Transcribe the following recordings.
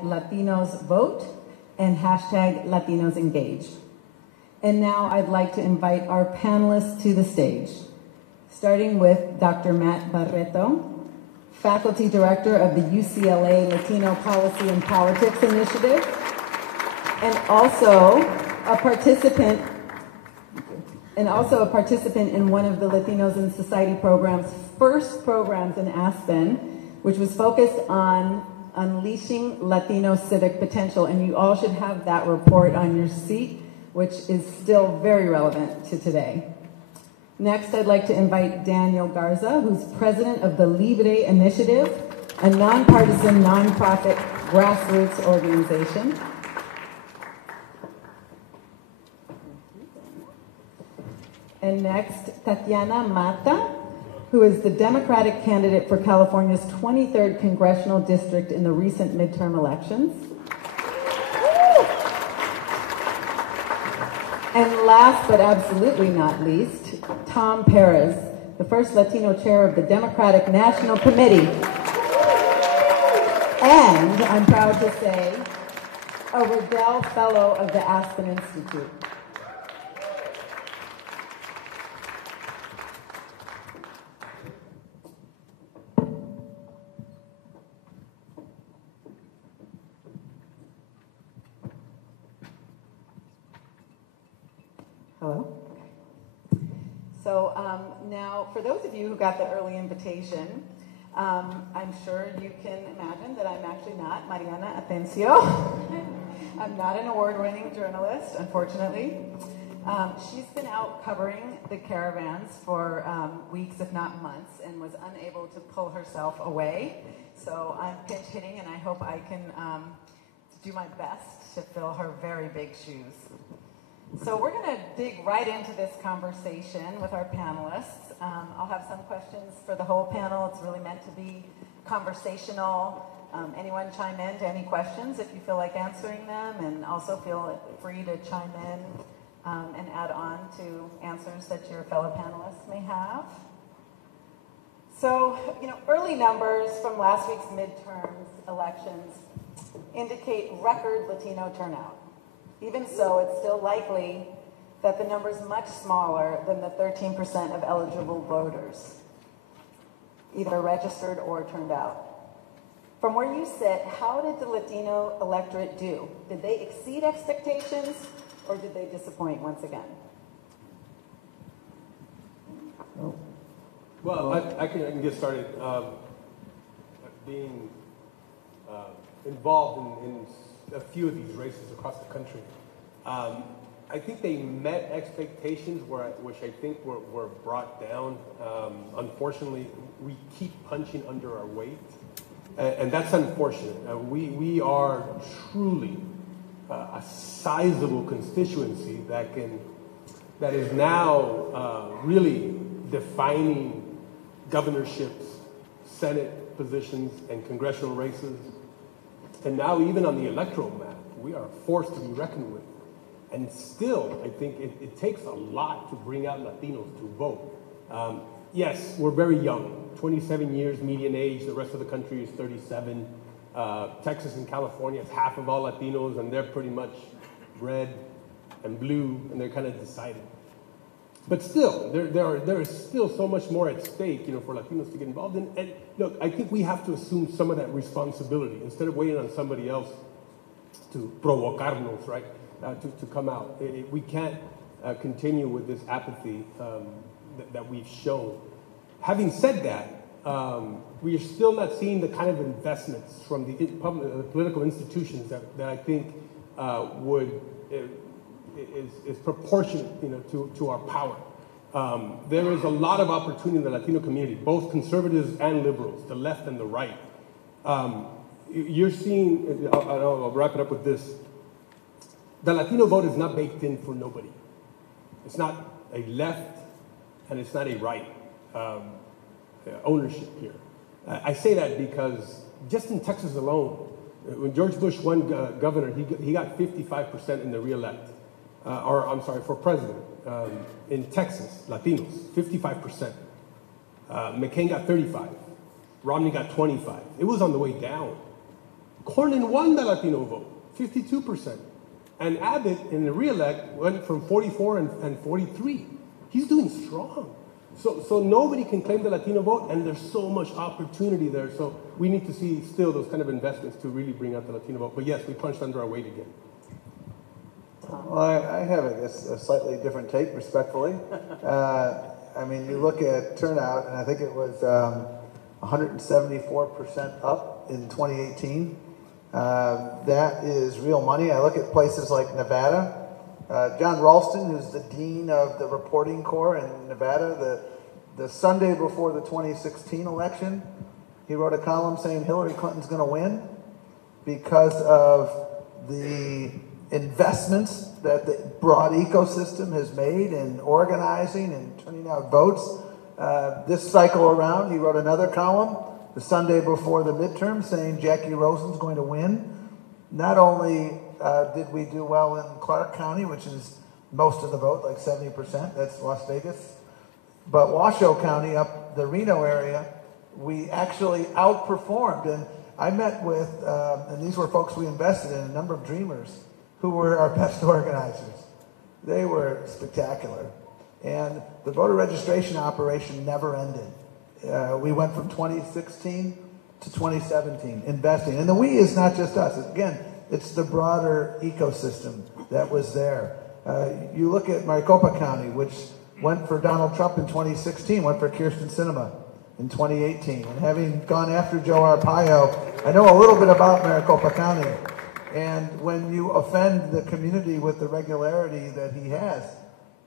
hashtag Latinos Vote and hashtag Latinos Engage. And now I'd like to invite our panelists to the stage, starting with Dr. Matt Barreto, Faculty Director of the UCLA Latino Policy and Politics Initiative, and also a participant in one of the Latinos in Society program's first programs in Aspen, which was focused on unleashing Latino civic potential. And you all should have that report on your seat, which is still very relevant to today. Next, I'd like to invite Daniel Garza, who's president of the Libre Initiative, a nonpartisan, nonprofit grassroots organization. And next, Tatiana Mata, who is the Democratic candidate for California's 23rd congressional district in the recent midterm elections. And last but absolutely not least, Tom Perez, the first Latino chair of the Democratic National Committee. And I'm proud to say, a Riddell Fellow of the Aspen Institute. Hello. So now, for those of you who got the early invitation, I'm sure you can imagine that I'm actually not Mariana Atencio. I'm not an award-winning journalist, unfortunately. She's been out covering the caravans for weeks, if not months, and was unable to pull herself away. So I'm pinch hitting, and I hope I can do my best to fill her very big shoes. So we're going to dig right into this conversation with our panelists. I'll have some questions for the whole panel. It's really meant to be conversational. Anyone chime in to any questions if you feel like answering them, and also feel free to chime in and add on to answers that your fellow panelists may have. So, early numbers from last week's midterms elections indicate record Latino turnout. Even so, it's still likely that the number is much smaller than the 13% of eligible voters, either registered or turned out. From where you sit, how did the Latino electorate do? Did they exceed expectations, or did they disappoint once again? Well, I can get started. Being involved in a few of these races across the country, I think they met expectations, which I think were brought down. Unfortunately, we keep punching under our weight, and that's unfortunate. We are truly a sizable constituency that is now really defining governorships, Senate positions, and congressional races. And now even on the electoral map, we are a force to be reckoned with. And still, I think it takes a lot to bring out Latinos to vote. Yes, we're very young, 27 years median age. The rest of the country is 37. Texas and California is half of all Latinos, and they're pretty much red and blue, and they're kind of decided. But still, there is still so much more at stake, for Latinos to get involved in. And look, I think we have to assume some of that responsibility instead of waiting on somebody else to provocarnos, right? To come out. We can't continue with this apathy that we've shown. Having said that, we are still not seeing the kind of investments from the political institutions that I think is proportionate, to our power. There is a lot of opportunity in the Latino community, both conservatives and liberals, the left and the right. You're seeing, I'll wrap it up with this. The Latino vote is not baked in for nobody. It's not a left and it's not a right ownership here. I say that because just in Texas alone, when George Bush won governor, he got 55% in the re-elect. For president. In Texas, Latinos, 55%. McCain got 35. Romney got 25. It was on the way down. Cornyn won the Latino vote, 52%. And Abbott, in the re-elect, went from 44 and 43. He's doing strong. So nobody can claim the Latino vote, and there's so much opportunity there. So we need to see still those kind of investments to really bring out the Latino vote. But yes, we punched under our weight again. Well, I have, I guess, a slightly different take, respectfully. I mean, you look at turnout, and I think it was 174% up in 2018. That is real money. I look at places like Nevada. John Ralston, who's the dean of the reporting corps in Nevada, the Sunday before the 2016 election, he wrote a column saying Hillary Clinton's going to win because of the investments that the broad ecosystem has made in organizing and turning out votes. This cycle around, he wrote another column the Sunday before the midterm saying Jackie Rosen's going to win. Not only did we do well in Clark County, which is most of the vote, like 70%, that's Las Vegas, but Washoe County, up the Reno area, we actually outperformed. And I met with, and these were folks we invested in, a number of dreamers who were our best organizers. They were spectacular. And the voter registration operation never ended. We went from 2016 to 2017, investing. And the we is not just us. Again, it's the broader ecosystem that was there. You look at Maricopa County, which went for Donald Trump in 2016, went for Kirsten Sinema in 2018. And having gone after Joe Arpaio, I know a little bit about Maricopa County. And when you offend the community with the regularity that he has,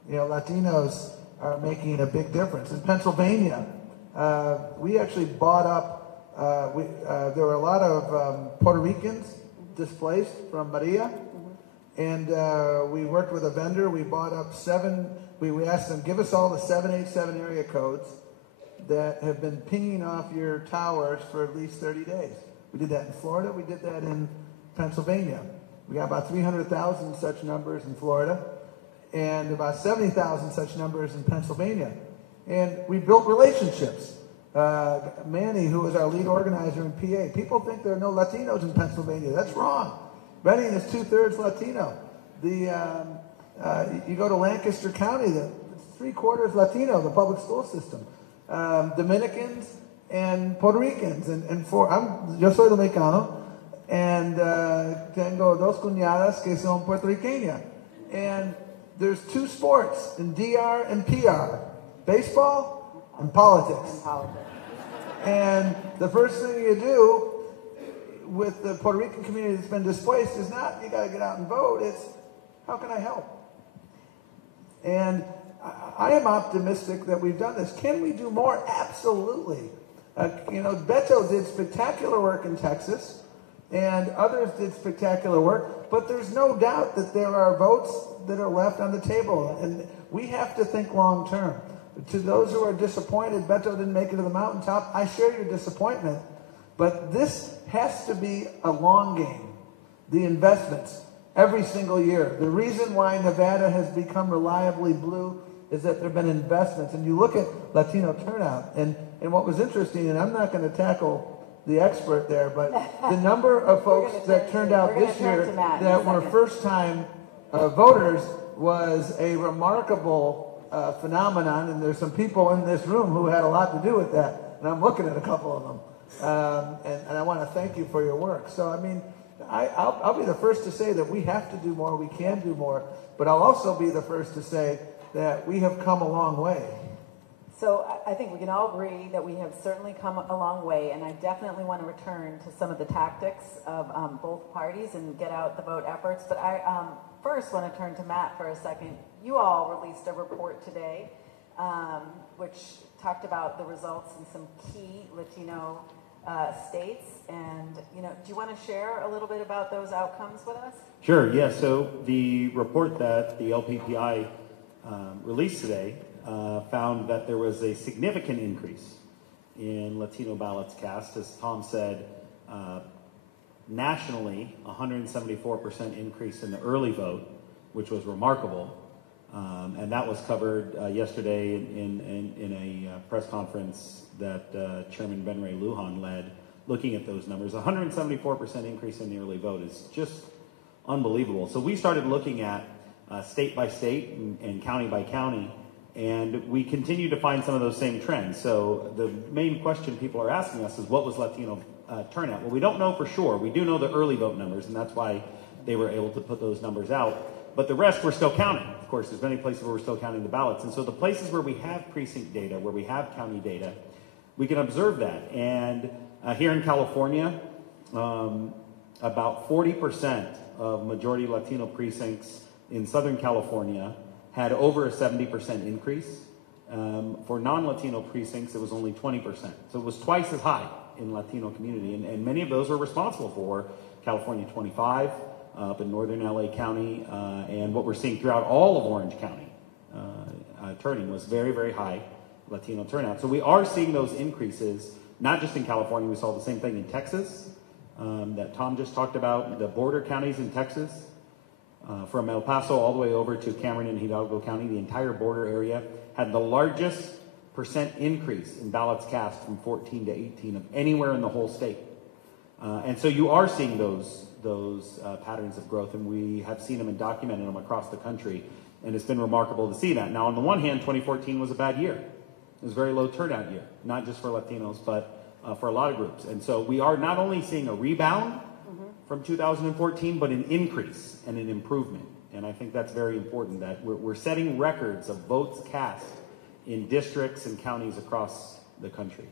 you know, Latinos are making a big difference. In Pennsylvania, we actually bought up, there were a lot of Puerto Ricans displaced from Maria, and we worked with a vendor. We bought up we asked them, give us all the 787 area codes that have been pinging off your towers for at least 30 days. We did that in Florida. We did that in Pennsylvania. We got about 300,000 such numbers in Florida and about 70,000 such numbers in Pennsylvania. And we built relationships. Manny, who was our lead organizer in PA, people think there are no Latinos in Pennsylvania. That's wrong. Reading is 2/3 Latino. You go to Lancaster County, it's 3/4 Latino, the public school system. Dominicans and Puerto Ricans. Yo soy dominicano, and tengo dos cuñadas que son puertorriqueñas. And there's two sports in DR and PR, baseball and politics. And the first thing you do with the Puerto Rican community that's been displaced is not, you got to get out and vote, it's, how can I help? And I am optimistic that we've done this. Can we do more? Absolutely. Beto did spectacular work in Texas, and others did spectacular work, but there's no doubt that there are votes that are left on the table, and we have to think long term. To those who are disappointed, Beto didn't make it to the mountaintop, I share your disappointment, but this has to be a long game. The investments, every single year. The reason why Nevada has become reliably blue is that there have been investments. And you look at Latino turnout, and what was interesting, and I'm not going to tackle the expert there, but the number of folks that turned out this year that were first-time voters was a remarkable phenomenon, and there's some people in this room who had a lot to do with that, and I'm looking at a couple of them, and I want to thank you for your work. So, I mean, I'll be the first to say that we have to do more, we can do more, but I'll also be the first to say that we have come a long way. So I think we can all agree that we have certainly come a long way, and I definitely want to return to some of the tactics of both parties and get out the vote efforts. But I first want to turn to Matt for a second. You all released a report today which talked about the results in some key Latino states. And, do you want to share a little bit about those outcomes with us? Sure, yeah. So the report that the LPPI released today found that there was a significant increase in Latino ballots cast. As Tom said, nationally, 174% increase in the early vote, which was remarkable. And that was covered yesterday in a press conference that Chairman Ben Ray Lujan led looking at those numbers. 174% increase in the early vote is just unbelievable. So we started looking at state by state and county by county, and we continue to find some of those same trends. So the main question people are asking us is, what was Latino turnout? Well, we don't know for sure. We do know the early vote numbers, and that's why they were able to put those numbers out. But the rest we're still counting. Of course, there's many places where we're still counting the ballots. And so the places where we have precinct data, where we have county data, we can observe that. And here in California, about 40% of majority Latino precincts in Southern California had over a 70% increase. For non-Latino precincts, it was only 20%. So it was twice as high in Latino community. And many of those were responsible for California 25, up in northern LA County, and what we're seeing throughout all of Orange County. Turning was very, very high Latino turnout. So we are seeing those increases, not just in California. We saw the same thing in Texas that Tom just talked about, the border counties in Texas. From El Paso all the way over to Cameron and Hidalgo County, the entire border area had the largest percent increase in ballots cast from 14 to 18 of anywhere in the whole state. And so you are seeing those patterns of growth, and we have seen them and documented them across the country, and it's been remarkable to see that. Now, on the one hand, 2014 was a bad year. It was a very low turnout year, not just for Latinos, but for a lot of groups. And so we are not only seeing a rebound from 2014, but an increase and an improvement. And I think that's very important, that we're setting records of votes cast in districts and counties across the country.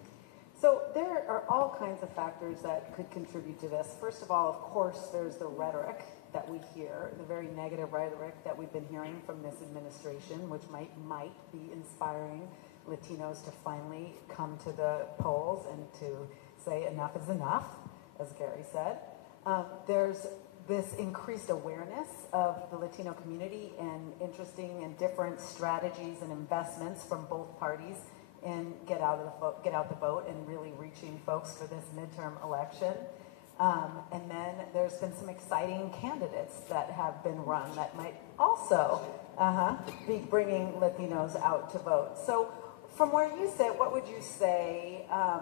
So there are all kinds of factors that could contribute to this. First of all, of course, there's the rhetoric that we hear, the very negative rhetoric that we've been hearing from this administration, which might be inspiring Latinos to finally come to the polls and to say enough is enough, as Gary said. There's this increased awareness of the Latino community and interesting and different strategies and investments from both parties in get out the vote and really reaching folks for this midterm election. And then there's been some exciting candidates that have been run that might also be bringing Latinos out to vote. So from where you sit, what would you say, how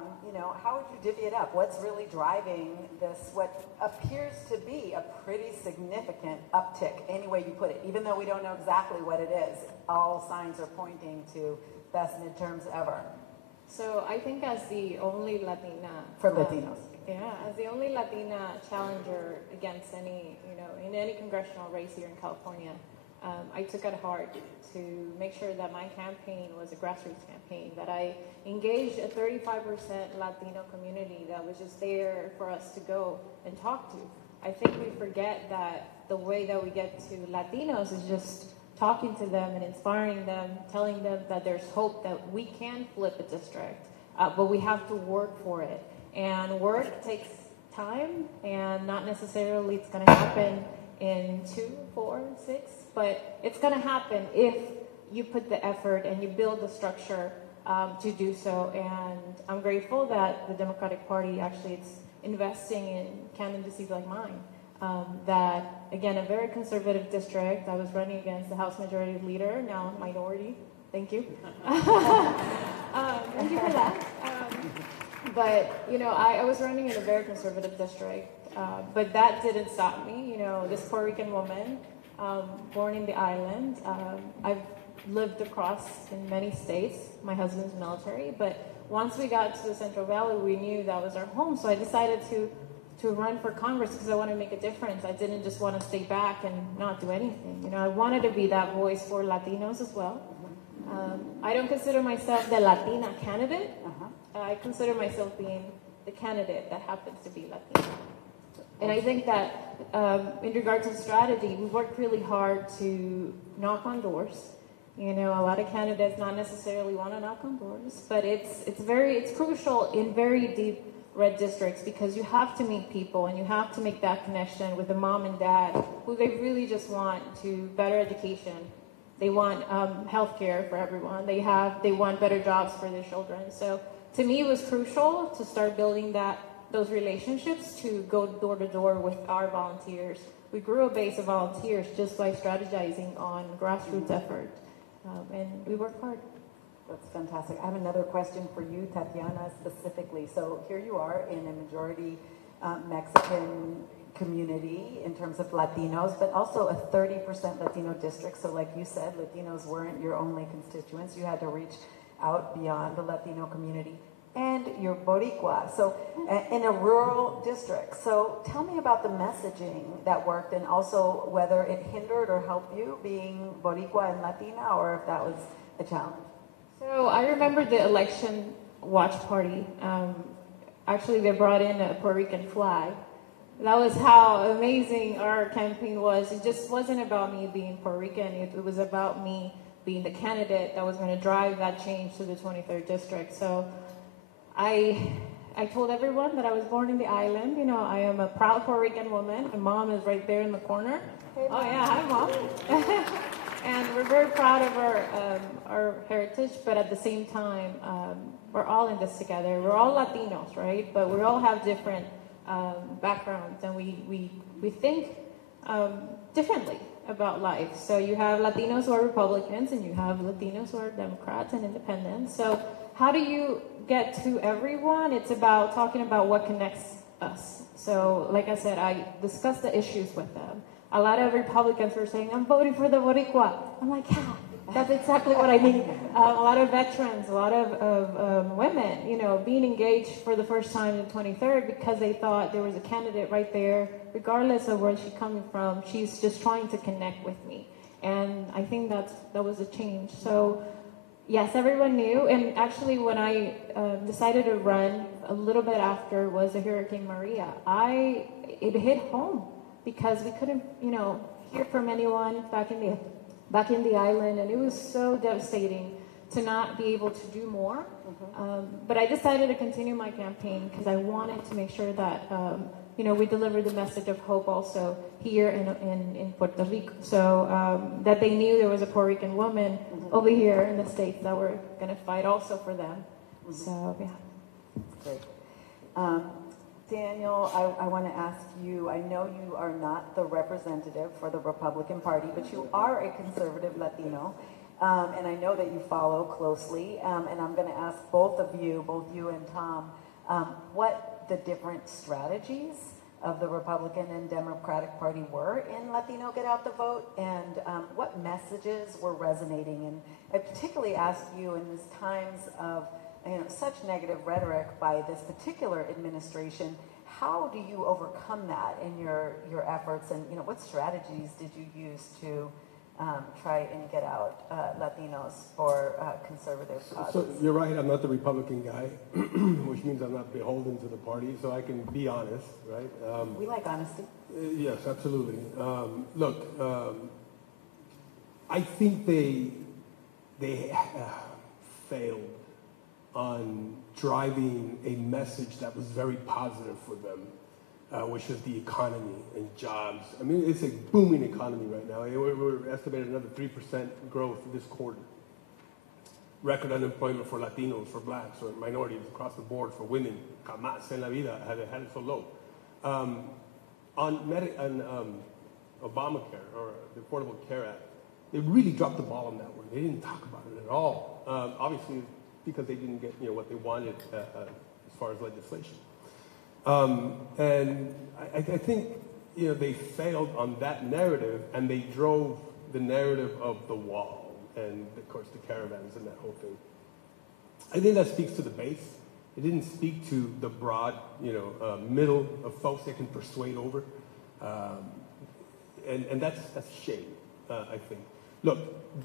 would you divvy it up? What's really driving this, what appears to be a pretty significant uptick, any way you put it, even though we don't know exactly what it is? All signs are pointing to best midterms ever. So I think as the only Latina... For Latinos. As the only Latina challenger against any, in any congressional race here in California, I took it hard to make sure that my campaign was a grassroots campaign, that I engaged a 35% Latino community that was just there for us to go and talk to. I think we forget that the way that we get to Latinos is just talking to them and inspiring them, telling them that there's hope, that we can flip a district, but we have to work for it. And work takes time, and not necessarily it's going to happen in 2, 4, 6, but it's going to happen if you put the effort and you build the structure to do so. And I'm grateful that the Democratic Party actually is investing in candidacies like mine. That, again, a very conservative district. I was running against the House Majority Leader, now minority. Thank you. Thank you for that. But, I was running in a very conservative district, but that didn't stop me. This Puerto Rican woman, born in the island. I've lived across in many states. My husband's military, but once we got to the Central Valley, we knew that was our home. So I decided to run for Congress because I want to make a difference. I didn't just want to stay back and not do anything. I wanted to be that voice for Latinos as well. I don't consider myself the Latina candidate. I consider myself being the candidate that happens to be Latino. And I think that in regards to strategy, we've worked really hard to knock on doors. A lot of candidates not necessarily want to knock on doors, but it's crucial in very deep red districts because you have to meet people and you have to make that connection with the mom and dad who they really just want to better education. They want health care for everyone. They want better jobs for their children. So to me, it was crucial to start building those relationships, to go door to door with our volunteers. We grew a base of volunteers just by strategizing on grassroots effort, and we work hard. That's fantastic. I have another question for you, Tatiana, specifically. So here you are in a majority Mexican community in terms of Latinos, but also a 30% Latino district. So like you said, Latinos weren't your only constituents. You had to reach out beyond the Latino community. And you're Boricua, so in a rural district. So tell me about the messaging that worked, and also whether it hindered or helped you being Boricua and Latina, or if that was a challenge. So I remember the election watch party. Actually, they brought in a Puerto Rican flag. That was how amazing our campaign was. It just wasn't about me being Puerto Rican. It was about me being the candidate that was going to drive that change to the 23rd district. So I told everyone that I was born in the island. You know, I am a proud Puerto Rican woman. My mom is right there in the corner. Oh yeah, hi Mom. And we're very proud of our heritage, but at the same time, we're all in this together. We're all Latinos, right? But we all have different backgrounds, and we think differently about life. So you have Latinos who are Republicans, and you have Latinos who are Democrats and independents. So how do you get to everyone? It's about talking about what connects us. So like I said, I discussed the issues with them. A lot of Republicans were saying, I'm voting for the Boricua. I'm like, yeah, that's exactly what I need. A lot of veterans, a lot of women, you know, being engaged for the first time in the 23rd because they thought there was a candidate right there, regardless of where she's coming from. She's just trying to connect with me. And I think that was a change. So yes, everyone knew. And actually, when I decided to run, a little bit after was the Hurricane Maria. It hit home because we couldn't, you know, hear from anyone back in the island, and it was so devastating to not be able to do more. But I decided to continue my campaign because I wanted to make sure that you know, we delivered the message of hope also here in Puerto Rico. So that they knew there was a Puerto Rican woman over here in the States that were going to fight also for them. So, yeah. Great. Daniel, I want to ask you, I know you are not the representative for the Republican Party, but you are a conservative Latino, and I know that you follow closely, and I'm going to ask both you and Tom, what the different strategies of the Republican and Democratic Party were in Latino Get Out the Vote, and what messages were resonating. And I particularly ask you in these times of such negative rhetoric by this particular administration, how do you overcome that in your efforts, and what strategies did you use to try and get out Latinos for conservative causes? So you're right, I'm not the Republican guy, which means I'm not beholden to the party, so I can be honest, right? We like honesty. Yes, absolutely. Look, I think they failed on driving a message that was very positive for them, which is the economy and jobs. I mean, it's a booming economy right now. We're estimating another 3% growth this quarter. Record unemployment for Latinos, for blacks, or minorities across the board, for women. Jamás en la vida had it so low. On Obamacare, or the Affordable Care Act, they really dropped the ball on that one. They didn't talk about it at all. Obviously, because they didn't get what they wanted as far as legislation. And I think they failed on that narrative, and they drove the narrative of the wall and, of course, the caravans and that whole thing. I think that speaks to the base. It didn't speak to the broad, middle of folks they can persuade over. And that's a shame, I think. Look,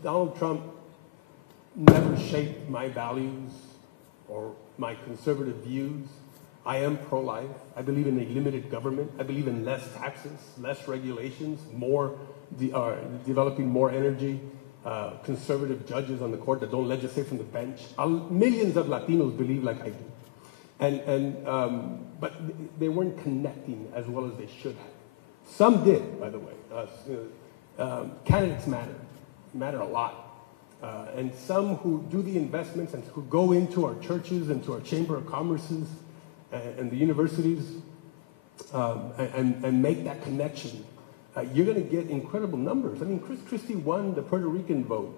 Donald Trump never shaped my values or my conservative views. I am pro-life. I believe in a limited government. I believe in less taxes, less regulations, developing more energy, conservative judges on the court that don't legislate from the bench. Millions of Latinos believe like I do. But they weren't connecting as well as they should have. Some did, by the way. Candidates matter a lot. And some who do the investments and who go into our churches and to our Chamber of Commerces and the universities and make that connection, you're going to get incredible numbers. I mean, Chris Christie won the Puerto Rican vote,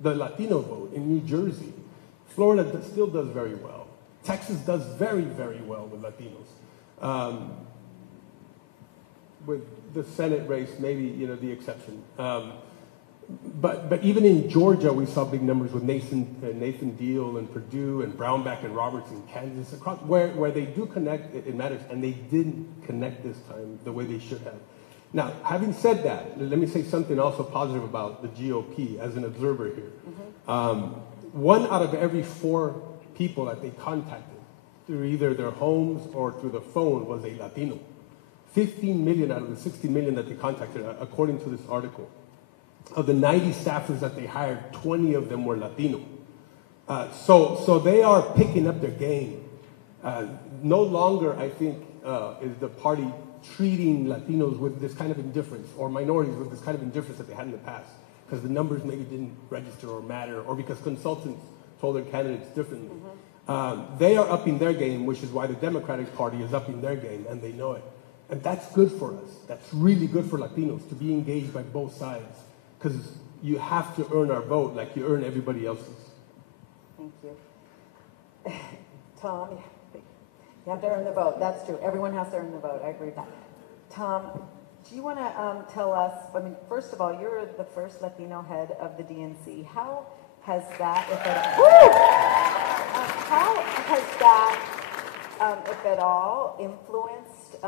the Latino vote in New Jersey. Florida still does very well. Texas does very, very well with Latinos. With the Senate race, maybe, the exception. But even in Georgia, we saw big numbers with Nathan Deal and Perdue and Brownback and Roberts in Kansas, across, where they do connect, it matters, and they didn't connect this time the way they should have. Now, having said that, let me say something also positive about the GOP as an observer here. Mm-hmm. 1 out of every 4 people that they contacted through either their homes or through the phone was a Latino. 15 million out of the 60 million that they contacted, according to this article. Of the 90 staffers that they hired, 20 of them were Latino. So they are picking up their game. No longer, I think, is the party treating Latinos with this kind of indifference, or minorities with this kind of indifference that they had in the past, because the numbers maybe didn't register or matter, or because consultants told their candidates differently. Mm-hmm. They are upping their game, which is why the Democratic Party is upping their game, and they know it. And that's good for us. That's really good for Latinos, to be engaged by both sides, because you have to earn our vote like you earn everybody else's. Thank you. Tom, you have to earn the vote. That's true. Everyone has to earn the vote. I agree with that. Tom, do you want to tell us, first of all, you're the first Latino head of the DNC. How has that, if at all, influenced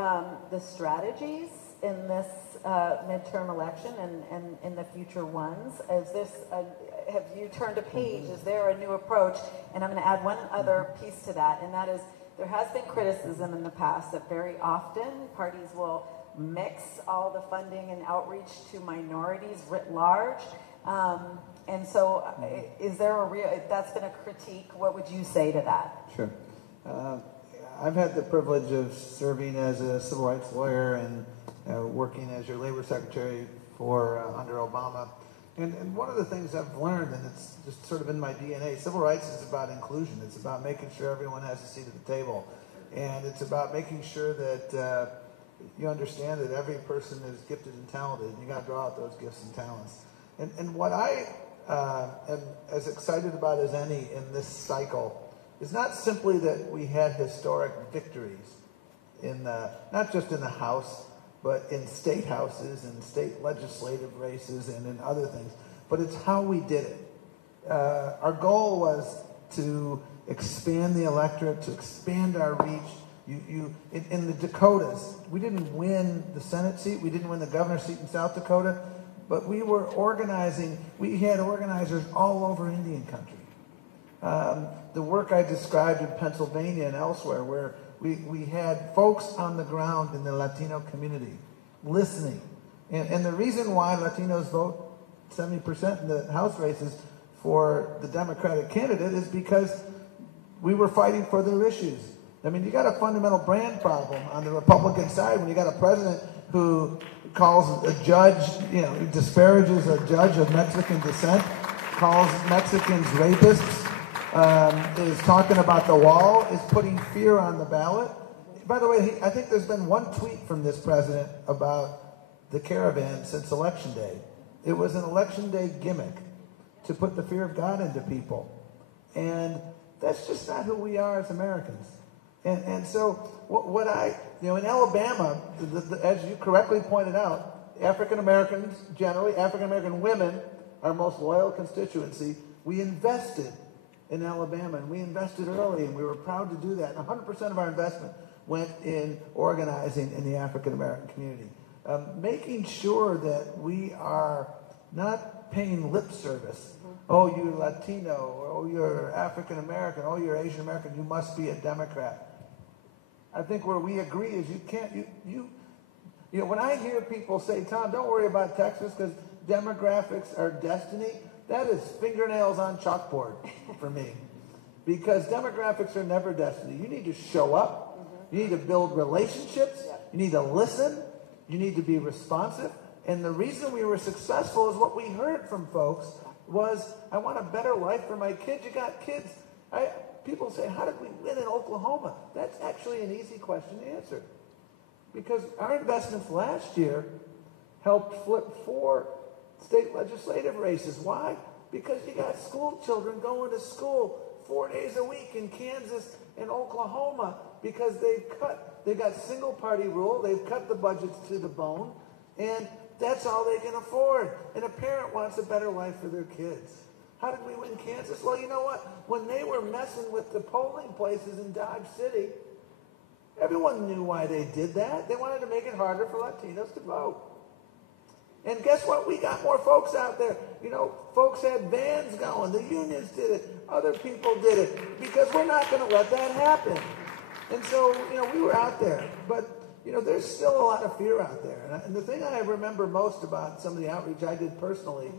the strategies in this midterm election and in the future ones? Have you turned a page? Is there a new approach? And I'm going to add one other piece to that, and that is there has been criticism in the past that very often parties will mix all the funding and outreach to minorities writ large. And so is there if that's been a critique, what would you say to that? Sure. I've had the privilege of serving as a civil rights lawyer and working as your labor secretary under Obama. And one of the things I've learned, and it's just sort of in my DNA, civil rights is about inclusion. It's about making sure everyone has a seat at the table. And it's about making sure that you understand that every person is gifted and talented, and you got to draw out those gifts and talents. And what I am as excited about as any in this cycle is not simply that we had historic victories not just in the House, but in state houses and state legislative races and in other things. But it's how we did it. Our goal was to expand the electorate, to expand our reach. In the Dakotas, we didn't win the Senate seat, we didn't win the governor's seat in South Dakota, but we were organizing, we had organizers all over Indian country. The work I described in Pennsylvania and elsewhere, where we had folks on the ground in the Latino community listening. And the reason why Latinos vote 70% in the House races for the Democratic candidate is because we were fighting for their issues. I mean, you got a fundamental brand problem on the Republican side when you got a president who calls a judge, disparages a judge of Mexican descent, calls Mexicans rapists, is talking about the wall, is putting fear on the ballot. By the way, I think there's been one tweet from this president about the caravan since Election Day. It was an Election Day gimmick to put the fear of God into people. And that's just not who we are as Americans. And so what in Alabama, as you correctly pointed out, African Americans, generally, African American women, our most loyal constituency, we invested in Alabama, and we invested early, and we were proud to do that. And 100% of our investment went in organizing in the African American community. Making sure that we are not paying lip service. Oh, you're Latino, oh, you're African American, oh, you're Asian American, you must be a Democrat. I think where we agree is you can't, when I hear people say, Tom, don't worry about Texas because demographics are destiny, that is fingernails on chalkboard for me. Because demographics are never destiny. You need to show up. You need to build relationships. You need to listen. You need to be responsive. And the reason we were successful is what we heard from folks was, I want a better life for my kids. You got kids. People say, how did we win in Oklahoma? That's actually an easy question to answer. Because our investments last year helped flip 4 state legislative races. Why? Because you got school children going to school 4 days a week in Kansas and Oklahoma because they've got single party rule, they've cut the budgets to the bone, and that's all they can afford. And a parent wants a better life for their kids. How did we win Kansas? Well, you know what? When they were messing with the polling places in Dodge City, everyone knew why they did that. They wanted to make it harder for Latinos to vote. And guess what? We got more folks out there. You know, folks had vans going. The unions did it. Other people did it. Because we're not going to let that happen. And so, you know, we were out there. But, you know, there's still a lot of fear out there. And the thing I remember most about some of the outreach I did personally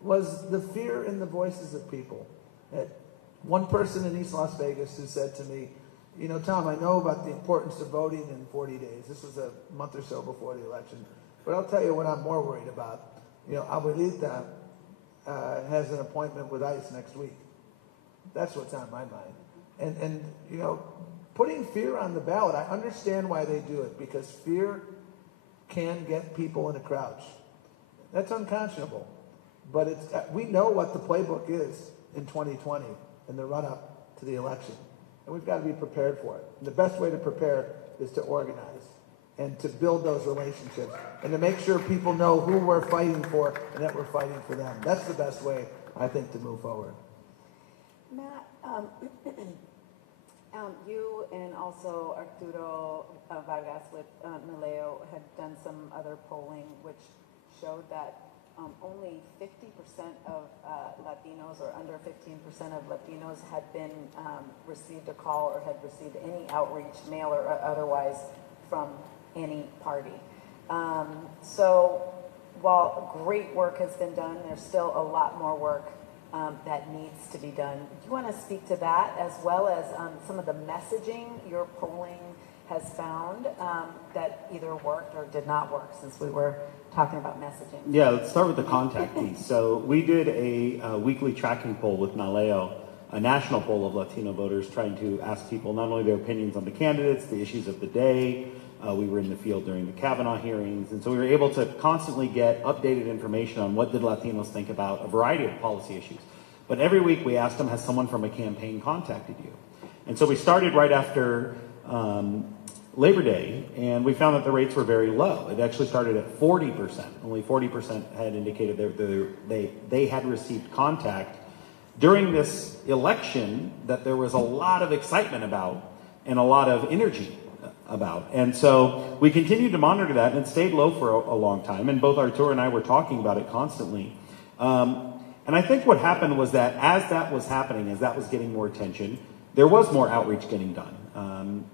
was the fear in the voices of people. One person in East Las Vegas who said to me, you know, Tom, I know about the importance of voting in 40 days. This was a month or so before the election. But I'll tell you what I'm more worried about. You know, Abuelita has an appointment with ICE next week. That's what's on my mind. And you know, putting fear on the ballot, I understand why they do it, because fear can get people in a crouch. That's unconscionable. But we know what the playbook is in 2020 in the run-up to the election. And we've got to be prepared for it. And the best way to prepare is to organize and to build those relationships and to make sure people know who we're fighting for and that we're fighting for them. That's the best way, I think, to move forward. Matt, you and also Arturo Vargas with Mileo had done some other polling which showed that only 50% of Latinos, or under 15% of Latinos, had been received a call or had received any outreach, mail or otherwise, from any party. So while great work has been done, there's still a lot more work that needs to be done. Do you want to speak to that, as well as some of the messaging your polling has found that either worked or did not work, since we were talking about messaging? Yeah, let's start with the contact piece. So we did a weekly tracking poll with Naleo, a national poll of Latino voters, trying to ask people not only their opinions on the candidates, the issues of the day. We were in the field during the Kavanaugh hearings, and so we were able to constantly get updated information on what did Latinos think about a variety of policy issues. But every week we asked them, has someone from a campaign contacted you? And so we started right after Labor Day, and we found that the rates were very low. It actually started at 40%. Only 40% had indicated that they had received contact during this election that there was a lot of excitement about and a lot of energy about. And so we continued to monitor that, and it stayed low for a long time. And both Arturo and I were talking about it constantly. And I think what happened was that as that was happening, as that was getting more attention, there was more outreach getting done.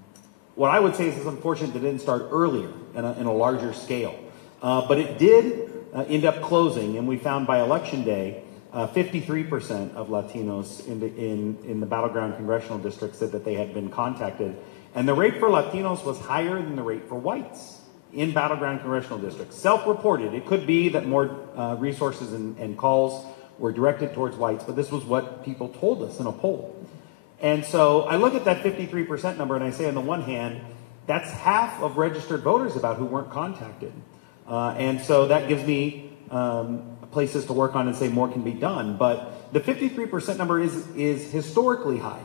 What I would say is it's unfortunate that it didn't start earlier in a larger scale. But it did end up closing, and we found by Election Day, 53% of Latinos in the battleground congressional districts said that they had been contacted. And the rate for Latinos was higher than the rate for whites in battleground congressional districts. Self-reported. It could be that more resources and calls were directed towards whites, but this was what people told us in a poll. And so I look at that 53% number and I say, on the one hand, that's half of registered voters about who weren't contacted. And so that gives me places to work on and say more can be done. But the 53% number is historically high.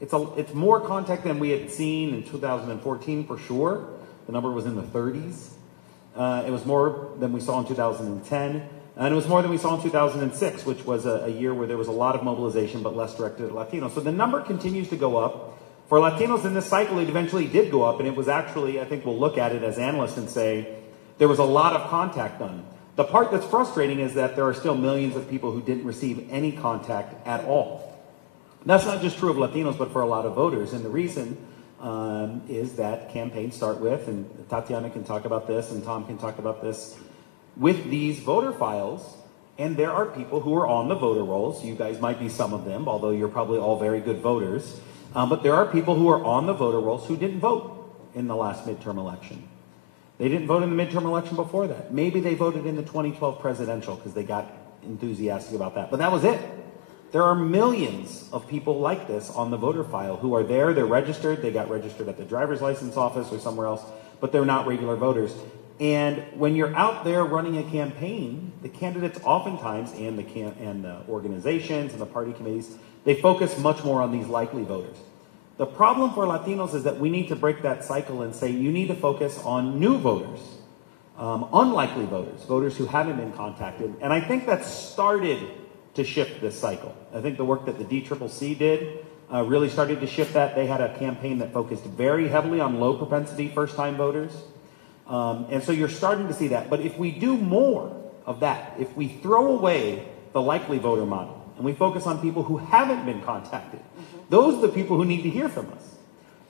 It's more contact than we had seen in 2014 for sure. The number was in the 30s. It was more than we saw in 2010. And it was more than we saw in 2006, which was a year where there was a lot of mobilization, but less directed at Latinos. So the number continues to go up. For Latinos in this cycle, it eventually did go up, and it was actually, I think we'll look at it as analysts and say, there was a lot of contact done. The part that's frustrating is that there are still millions of people who didn't receive any contact at all. And that's not just true of Latinos, but for a lot of voters. And the reason is that campaigns start with, and Tatiana can talk about this, and Tom can talk about this, with these voter files, and there are people who are on the voter rolls. You guys might be some of them, although you're probably all very good voters. But there are people who are on the voter rolls who didn't vote in the last midterm election. They didn't vote in the midterm election before that. Maybe they voted in the 2012 presidential because they got enthusiastic about that. But that was it. There are millions of people like this on the voter file who are there, they're registered, they got registered at the driver's license office or somewhere else, but they're not regular voters. And when you're out there running a campaign, the candidates oftentimes, and the organizations and the party committees, they focus much more on these likely voters. The problem for Latinos is that we need to break that cycle and say you need to focus on new voters, unlikely voters, voters who haven't been contacted. And I think that started to shift this cycle. I think the work that the DCCC did really started to shift that. They had a campaign that focused very heavily on low propensity first-time voters. And so you're starting to see that. But if we do more of that, if we throw away the likely voter model and we focus on people who haven't been contacted, those are the people who need to hear from us.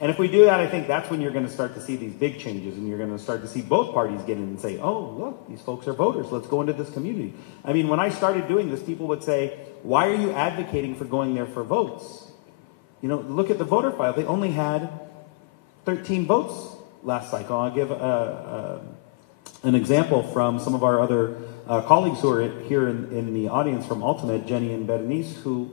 And if we do that, I think that's when you're going to start to see these big changes, and you're going to start to see both parties get in and say, oh, look, these folks are voters. Let's go into this community. I mean, when I started doing this, people would say, why are you advocating for going there for votes? You know, look at the voter file. They only had 13 votes last cycle. I'll give an example from some of our other colleagues who are here in the audience from Ultimate, Jenny and Berenice, who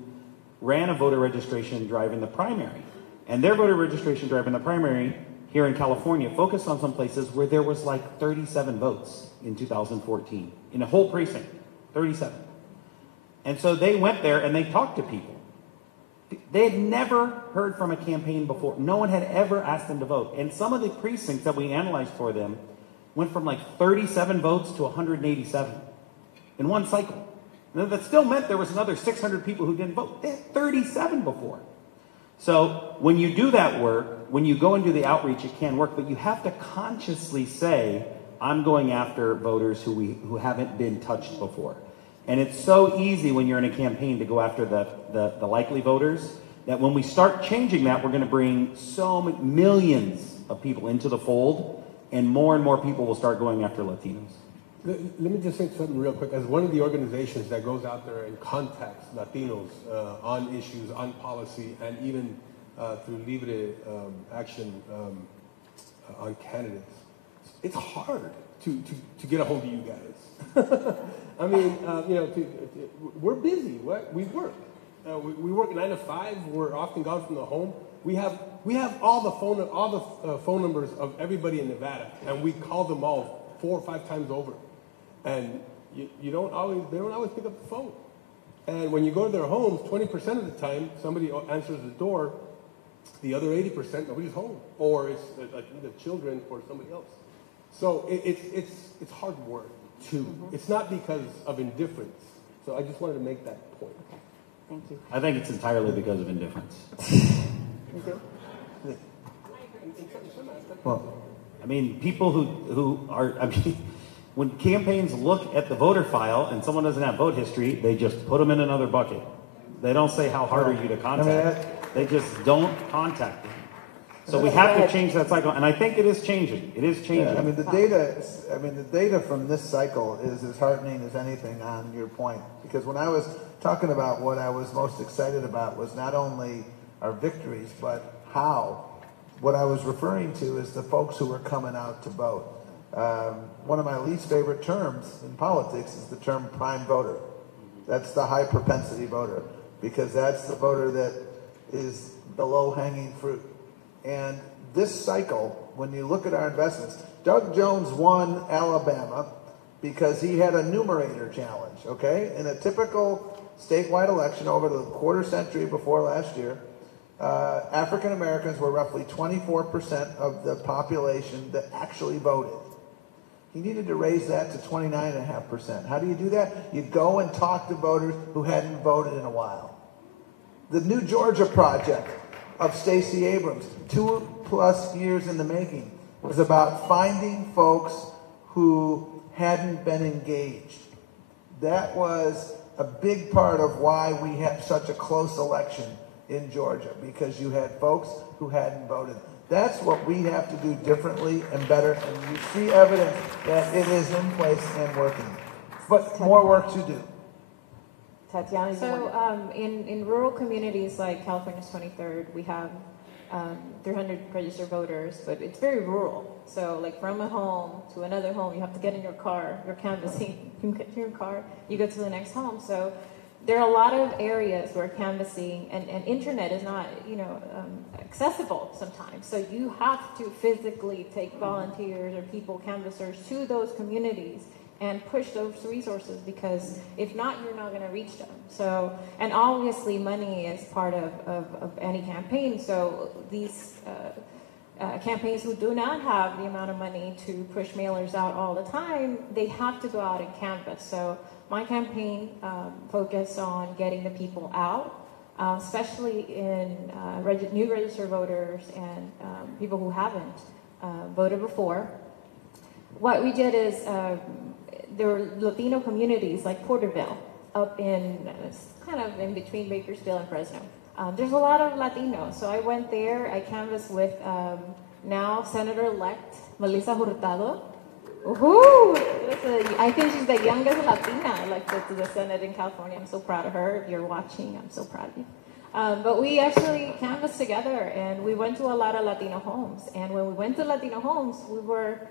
ran a voter registration drive in the primary. And their voter registration drive in the primary here in California focused on some places where there was like 37 votes in 2014. In a whole precinct, 37. And so they went there and they talked to people. They had never heard from a campaign before. No one had ever asked them to vote. And some of the precincts that we analyzed for them went from like 37 votes to 187 in one cycle. And that still meant there was another 600 people who didn't vote. They had 37 before. So when you do that work, when you go and do the outreach, it can work, but you have to consciously say, I'm going after voters who haven't been touched before. And it's so easy when you're in a campaign to go after the likely voters, that when we start changing that, we're going to bring so many millions of people into the fold, and more people will start going after Latinos. Let me just say something real quick. As one of the organizations that goes out there and contacts Latinos on issues, on policy, and even through Libre action on candidates, it's hard to get a hold of you guys. I mean, we're busy. We work. We work 9 to 5. We're often gone from the home. We have all the phone numbers of everybody in Nevada, and we call them all 4 or 5 times over. And they don't always pick up the phone. And when you go to their homes, 20% of the time, somebody answers the door. The other 80%, nobody's home, or it's the children or somebody else. So it's hard work too. It's not because of indifference. So I just wanted to make that point. Okay. Thank you. I think it's entirely because of indifference. Well, I mean, people who are, I mean, when campaigns look at the voter file and someone doesn't have vote history, they just put them in another bucket. They don't say how hard are you to contact. They just don't contact them. So we have to change that cycle, and I think it is changing. It is changing. yeah, the data from this cycle is as heartening as anything on your point. Because when I was talking about what I was most excited about was not only our victories, but how. What I was referring to is the folks who were coming out to vote. One of my least favorite terms in politics is the term prime voter. That's the high propensity voter, because that's the voter that is the low-hanging fruit. And this cycle, when you look at our investments, Doug Jones won Alabama because he had a numerator challenge, okay? In a typical statewide election over the quarter century before last year, African Americans were roughly 24% of the population that actually voted. He needed to raise that to 29.5%. How do you do that? You go and talk to voters who hadn't voted in a while. The New Georgia Project of Stacey Abrams, 2+ years in the making, was about finding folks who hadn't been engaged. That was a big part of why we had such a close election in Georgia, because you had folks who hadn't voted. That's what we have to do differently and better, and you see evidence that it is in place and working. But more work to do. Tatiana, So in rural communities like California's 23rd, we have 300 registered voters, but it's very rural. So like from a home to another home, you have to get in your car, you're canvassing, you get in your car, you go to the next home. So there are a lot of areas where canvassing and internet is not, accessible sometimes. So you have to physically take volunteers or people, canvassers, to those communities and push those resources, because if not, you're not going to reach them. So, and obviously money is part of any campaign. So these campaigns who do not have the amount of money to push mailers out all the time, they have to go out and canvass. So my campaign focused on getting the people out, especially in new registered voters and people who haven't voted before. What we did is there were Latino communities like Porterville up in kind of in between Bakersfield and Fresno. There's a lot of Latinos, so I went there. I canvassed with now Senator-elect Melissa Hurtado. Woohoo! I think she's the youngest Latina elected to the Senate in California. I'm so proud of her. If you're watching, I'm so proud of you. But we actually canvassed together, and we went to a lot of Latino homes. And when we went to Latino homes, we were,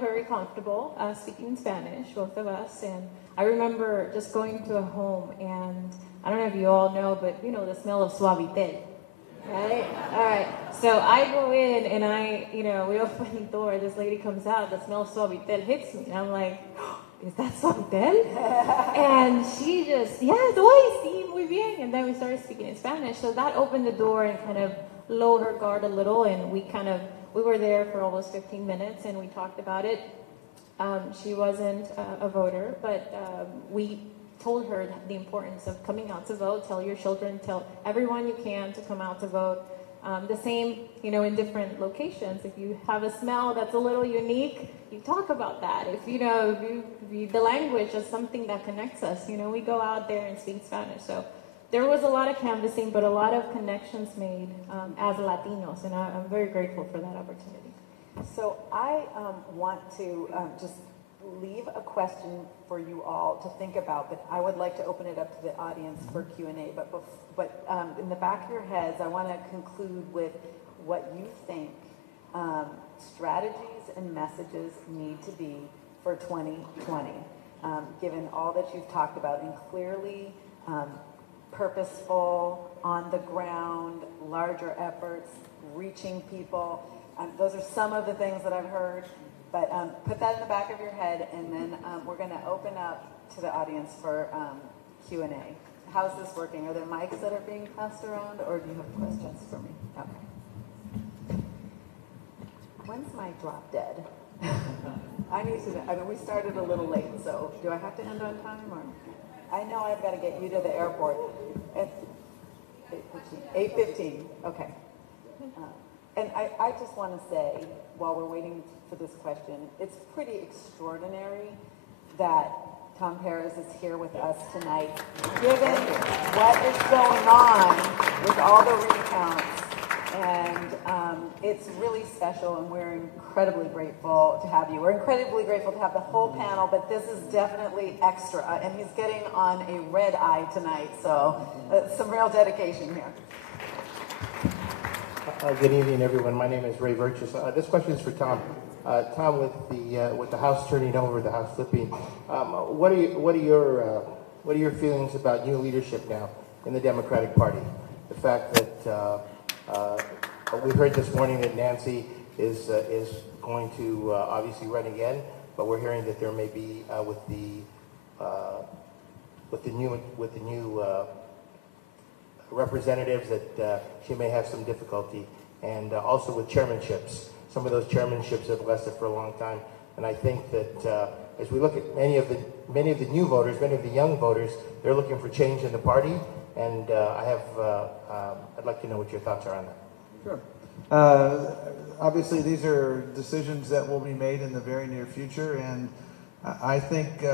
very comfortable speaking in Spanish, both of us. And I remember just going to a home, and I don't know if you all know, but the smell of Suavitel, right? All right. So I go in, and we open the door. This lady comes out. The smell of Suavitel hits me, and I'm like, is that Suavitel? And she just, yes, sí, muy bien. And then we started speaking in Spanish. So that opened the door and kind of lowered her guard a little, and we were there for almost 15 minutes, and we talked about it. She wasn't a voter, but we told her the importance of coming out to vote. Tell your children, tell everyone you can to come out to vote. The same, in different locations. If you have a smell that's a little unique, you talk about that. If the language is something that connects us, we go out there and speak Spanish. So there was a lot of canvassing, but a lot of connections made as Latinos, and I'm very grateful for that opportunity. So I want to just leave a question for you all to think about, but I would like to open it up to the audience for Q&A. But in the back of your heads, I want to conclude with what you think strategies and messages need to be for 2020, given all that you've talked about, and clearly purposeful, on the ground, larger efforts, reaching people. Those are some of the things that I've heard. But put that in the back of your head, and then we're going to open up to the audience for Q&A. How's this working? Are there mics that are being passed around, or do you have questions for me? Okay. When's my drop dead? I need to know. I mean, we started a little late, so do I have to end on time? Or I know I've got to get you to the airport at 8:15. Okay. And I just want to say, while we're waiting for this question, it's pretty extraordinary that Tom Perez is here with us tonight, given what is going on with all the recounts. And it's really special, and we're incredibly grateful to have you. We're incredibly grateful to have the whole panel, but this is definitely extra. And he's getting on a red eye tonight, so some real dedication here. Good evening, everyone. My name is Ray Virtus. This question is for Tom. Tom, with the House turning over, the House flipping, what are your feelings about new leadership now in the Democratic Party? The fact that we heard this morning that Nancy is going to obviously run again, but we're hearing that there may be with the new representatives that she may have some difficulty, and also with chairmanships. Some of those chairmanships have lasted for a long time, and I think that as we look at many of the new voters, many of the young voters, they're looking for change in the party, and I'd like to know what your thoughts are on that. Sure. Obviously, these are decisions that will be made in the very near future, and I think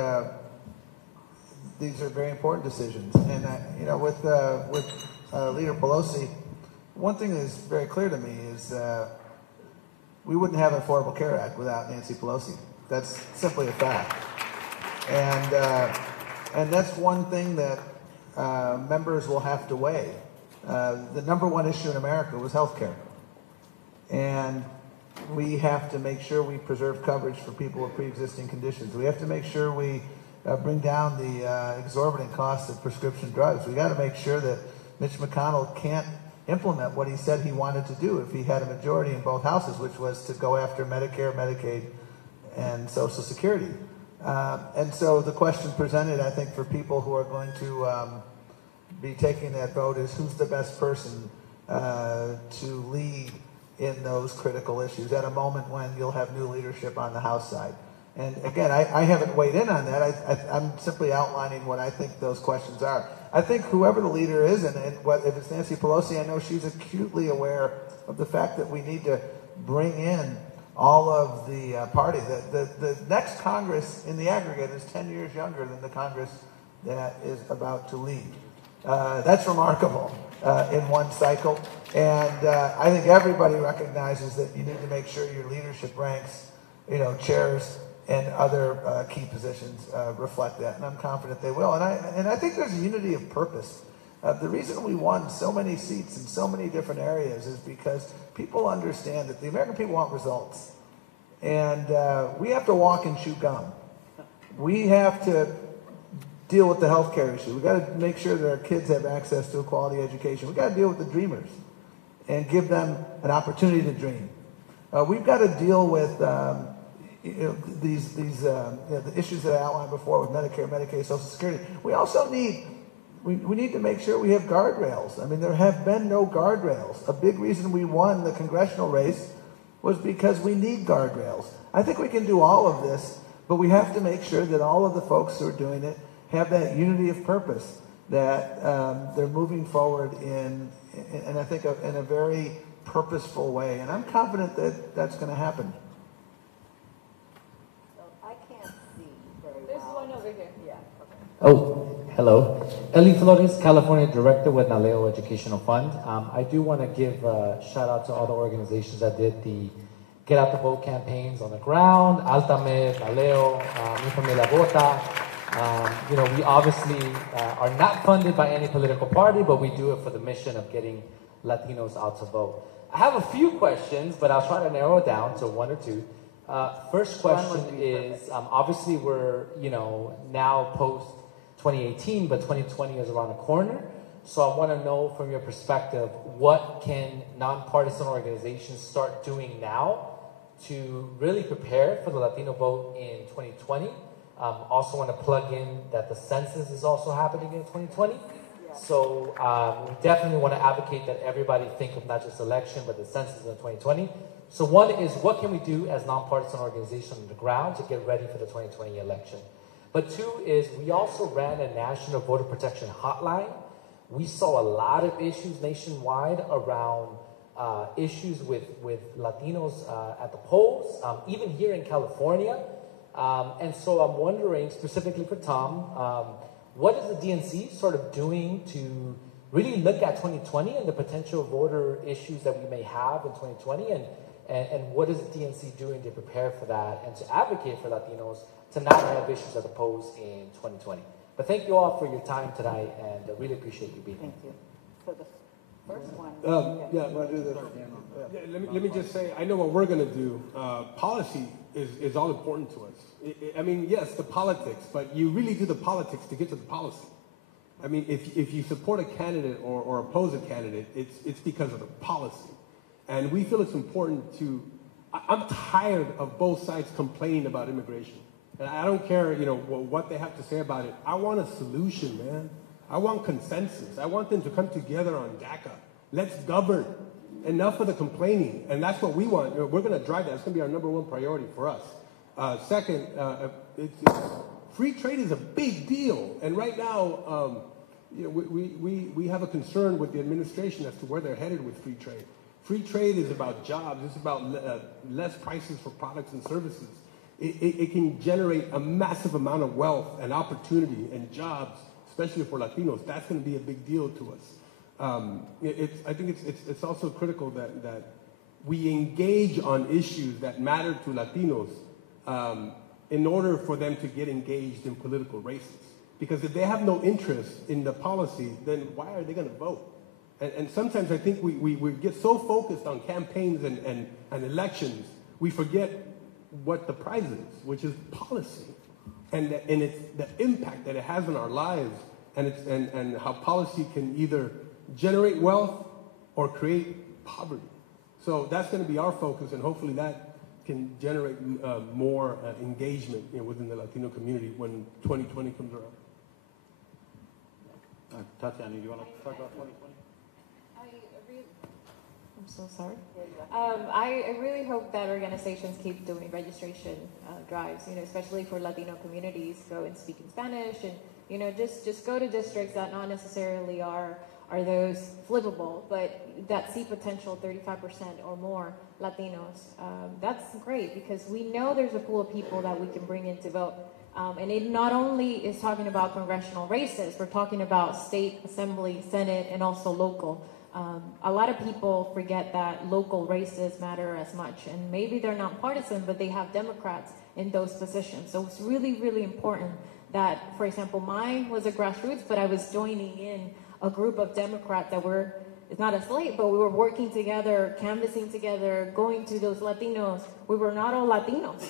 these are very important decisions. And with Leader Pelosi, one thing that is very clear to me is we wouldn't have an Affordable Care Act without Nancy Pelosi. That's simply a fact. And that's one thing that members will have to weigh. The number one issue in America was health care. And we have to make sure we preserve coverage for people with pre-existing conditions. We have to make sure we bring down the exorbitant cost of prescription drugs. We got to make sure that Mitch McConnell can't implement what he said he wanted to do if he had a majority in both houses, which was to go after Medicare, Medicaid, and Social Security. And so the question presented, I think, for people who are going to be taking that vote is who's the best person to lead in those critical issues at a moment when you'll have new leadership on the House side. And again, I haven't weighed in on that. I'm simply outlining what I think those questions are. I think whoever the leader is, and if it's Nancy Pelosi, I know she's acutely aware of the fact that we need to bring in all of the party. The next Congress in the aggregate is 10 years younger than the Congress that is about to lead. That's remarkable in one cycle. And I think everybody recognizes that you need to make sure your leadership ranks, chairs and other key positions reflect that. And I'm confident they will. And I think there's a unity of purpose. The reason we won so many seats in so many different areas is because people understand that the American people want results. And we have to walk and chew gum. We have to deal with the healthcare issue. We've got to make sure that our kids have access to a quality education. We've got to deal with the dreamers and give them an opportunity to dream. We've got to deal with the issues that I outlined before with Medicare, Medicaid, Social Security. We also need to make sure we have guardrails. I mean, there have been no guardrails. A big reason we won the congressional race was because we need guardrails. I think we can do all of this, but we have to make sure that all of the folks who are doing it have that unity of purpose, that they're moving forward in I think, in a very purposeful way. And I'm confident that that's going to happen. So I can't see very well. There's one over here. Yeah. Okay. Oh, hello. Eli Flores, California Director with Naleo Educational Fund. I do want to give a shout out to all the organizations that did the Get Out the Vote campaigns on the ground, Altamed, Naleo, Mi Familia Vota. We obviously are not funded by any political party, but we do it for the mission of getting Latinos out to vote. I have a few questions, but I'll try to narrow it down to one or two. First question is, obviously we're, now post 2018, but 2020 is around the corner. So I want to know from your perspective, what can nonpartisan organizations start doing now to really prepare for the Latino vote in 2020? Also want to plug in that the census is also happening in 2020. Yeah. So we definitely want to advocate that everybody think of not just election, but the census in 2020. So one is, what can we do as nonpartisan organizations on the ground to get ready for the 2020 election? But two is, we also ran a national voter protection hotline. We saw a lot of issues nationwide around issues with Latinos at the polls, even here in California. And so I'm wondering, specifically for Tom, what is the DNC sort of doing to really look at 2020 and the potential voter issues that we may have in 2020, and what is the DNC doing to prepare for that and to advocate for Latinos to not have issues at the polls in 2020? But thank you all for your time tonight, and I really appreciate you being here. Thank you. So the first one. Let me just say, I know what we're going to do. Policy is all important to us. I mean, yes, the politics, but you really do the politics to get to the policy. I mean, if you support a candidate or oppose a candidate, it's because of the policy. And we feel it's important to, I'm tired of both sides complaining about immigration. And I don't care, what they have to say about it. I want a solution, man. I want consensus. I want them to come together on DACA. Let's govern. Enough of the complaining. And that's what we want. We're going to drive that. It's going to be our number one priority for us. Second, free trade is a big deal. And right now, we have a concern with the administration as to where they're headed with free trade. Free trade is about jobs. It's about less prices for products and services. It can generate a massive amount of wealth and opportunity and jobs, especially for Latinos. That's going to be a big deal to us. I think it's also critical that we engage on issues that matter to Latinos in order for them to get engaged in political races. Because if they have no interest in the policy, then why are they going to vote? And sometimes I think we get so focused on campaigns and elections, we forget what the prize is, which is policy. and it's the impact that it has on our lives, and how policy can either generate wealth or create poverty. So that's going to be our focus, and hopefully that can generate more engagement within the Latino community when 2020 comes around. Tatiana, do you want to talk about 2020? I'm so sorry. I really hope that organizations keep doing registration drives, especially for Latino communities. Go and speak in Spanish, and just go to districts that not necessarily are those flippable, but that see potential 35% or more Latinos. That's great because we know there's a pool of people that we can bring in to vote. And it not only is talking about congressional races, we're talking about state, assembly, senate, and also local. A lot of people forget that local races matter as much, and maybe they're not partisan, but they have Democrats in those positions. So it's really, really important that, for example, mine was a grassroots, but I was joining in a group of Democrats that were, it's not a slate, but we were working together, canvassing together, going to those Latinos. We were not all Latinos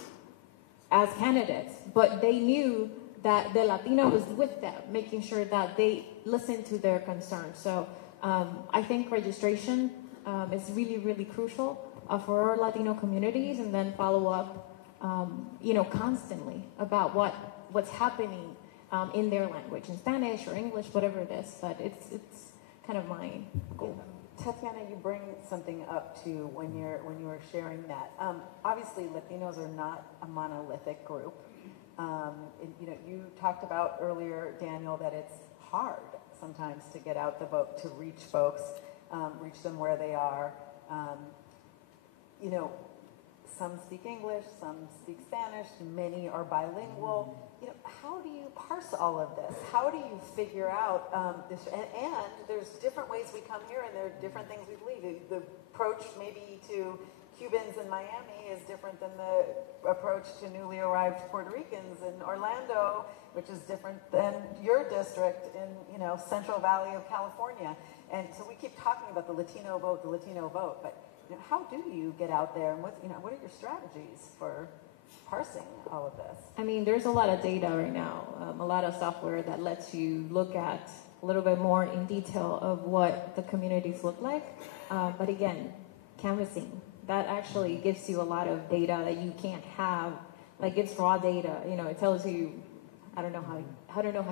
as candidates, but they knew that the Latino was with them, making sure that they listened to their concerns. So I think registration is really, really crucial for our Latino communities, and then follow up, constantly about what's happening in their language, in Spanish or English, whatever it is. But it's kind of my goal. Tatiana, you bring something up too when you were sharing that. Obviously, Latinos are not a monolithic group. You talked about earlier, Daniel, that it's hard sometimes to get out the vote, to reach folks, reach them where they are. Some speak English, some speak Spanish, many are bilingual. How do you parse all of this? How do you figure out this? And there's different ways we come here, and there are different things we believe. The approach maybe to Cubans in Miami is different than the approach to newly arrived Puerto Ricans in Orlando, which is different than your district in Central Valley of California. And so we keep talking about the Latino vote, but how do you get out there, and what are your strategies for parsing all of this? I mean, there's a lot of data right now, a lot of software that lets you look at a little bit more in detail of what the communities look like. But again, canvassing, that actually gives you a lot of data that you can't have. Like, it's raw data. It tells you, I don't know how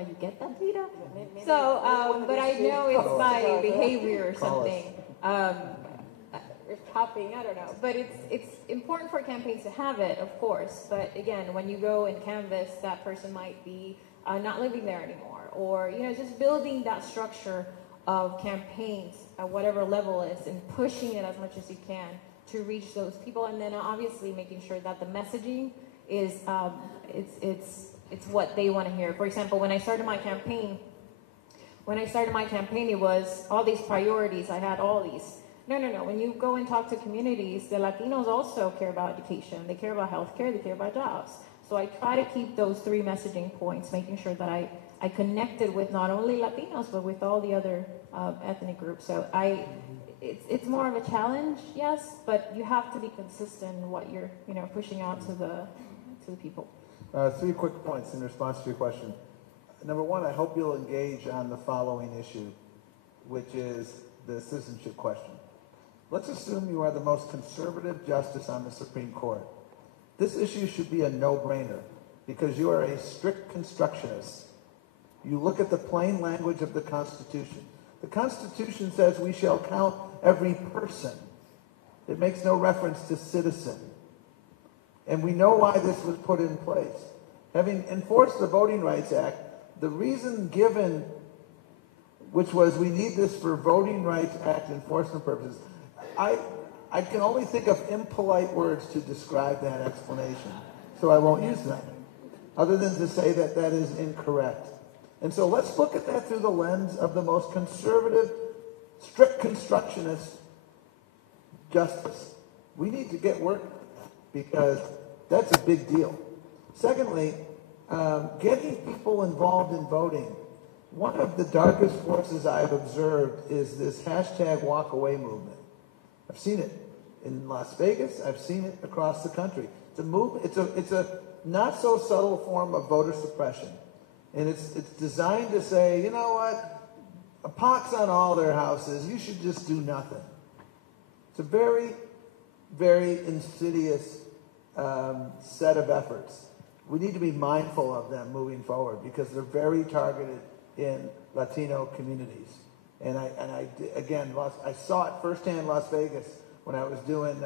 you get that data. Maybe but I know it's by behavior or something. Shopping, I don't know. But it's important for campaigns to have it, of course. But again, when you go and canvass, that person might be not living there anymore, or just building that structure of campaigns at whatever level is, and pushing it as much as you can to reach those people, and then obviously making sure that the messaging is it's what they want to hear. For example, when I started my campaign, it was all these priorities. I had all these. No. When you go and talk to communities, the Latinos also care about education. They care about healthcare. They care about jobs. So I try to keep those three messaging points, making sure that I connected with not only Latinos, but with all the other ethnic groups. So it's more of a challenge, yes, but you have to be consistent in what you're pushing out to the people. 3 quick points in response to your question. Number 1, I hope you'll engage on the following issue, which is the citizenship question. Let's assume you are the most conservative justice on the Supreme Court. This issue should be a no-brainer because you are a strict constructionist. You look at the plain language of the Constitution. The Constitution says we shall count every person. It makes no reference to citizen. And we know why this was put in place. Having enforced the Voting Rights Act, the reason given, which was we need this for Voting Rights Act enforcement purposes, I can only think of impolite words to describe that explanation, so I won't use them, other than to say that that is incorrect. And so let's look at that through the lens of the most conservative, strict constructionist justice. We need to get work because that's a big deal. Secondly, getting people involved in voting. One of the darkest forces I've observed is this hashtag Walkaway Movement. I've seen it in Las Vegas. I've seen it across the country. It's a movement. It's not so subtle form of voter suppression. And it's designed to say, you know what, a pox on all their houses, you should just do nothing. It's a very, very insidious set of efforts. We need to be mindful of them moving forward because they're very targeted in Latino communities. And I saw it firsthand in Las Vegas when I was doing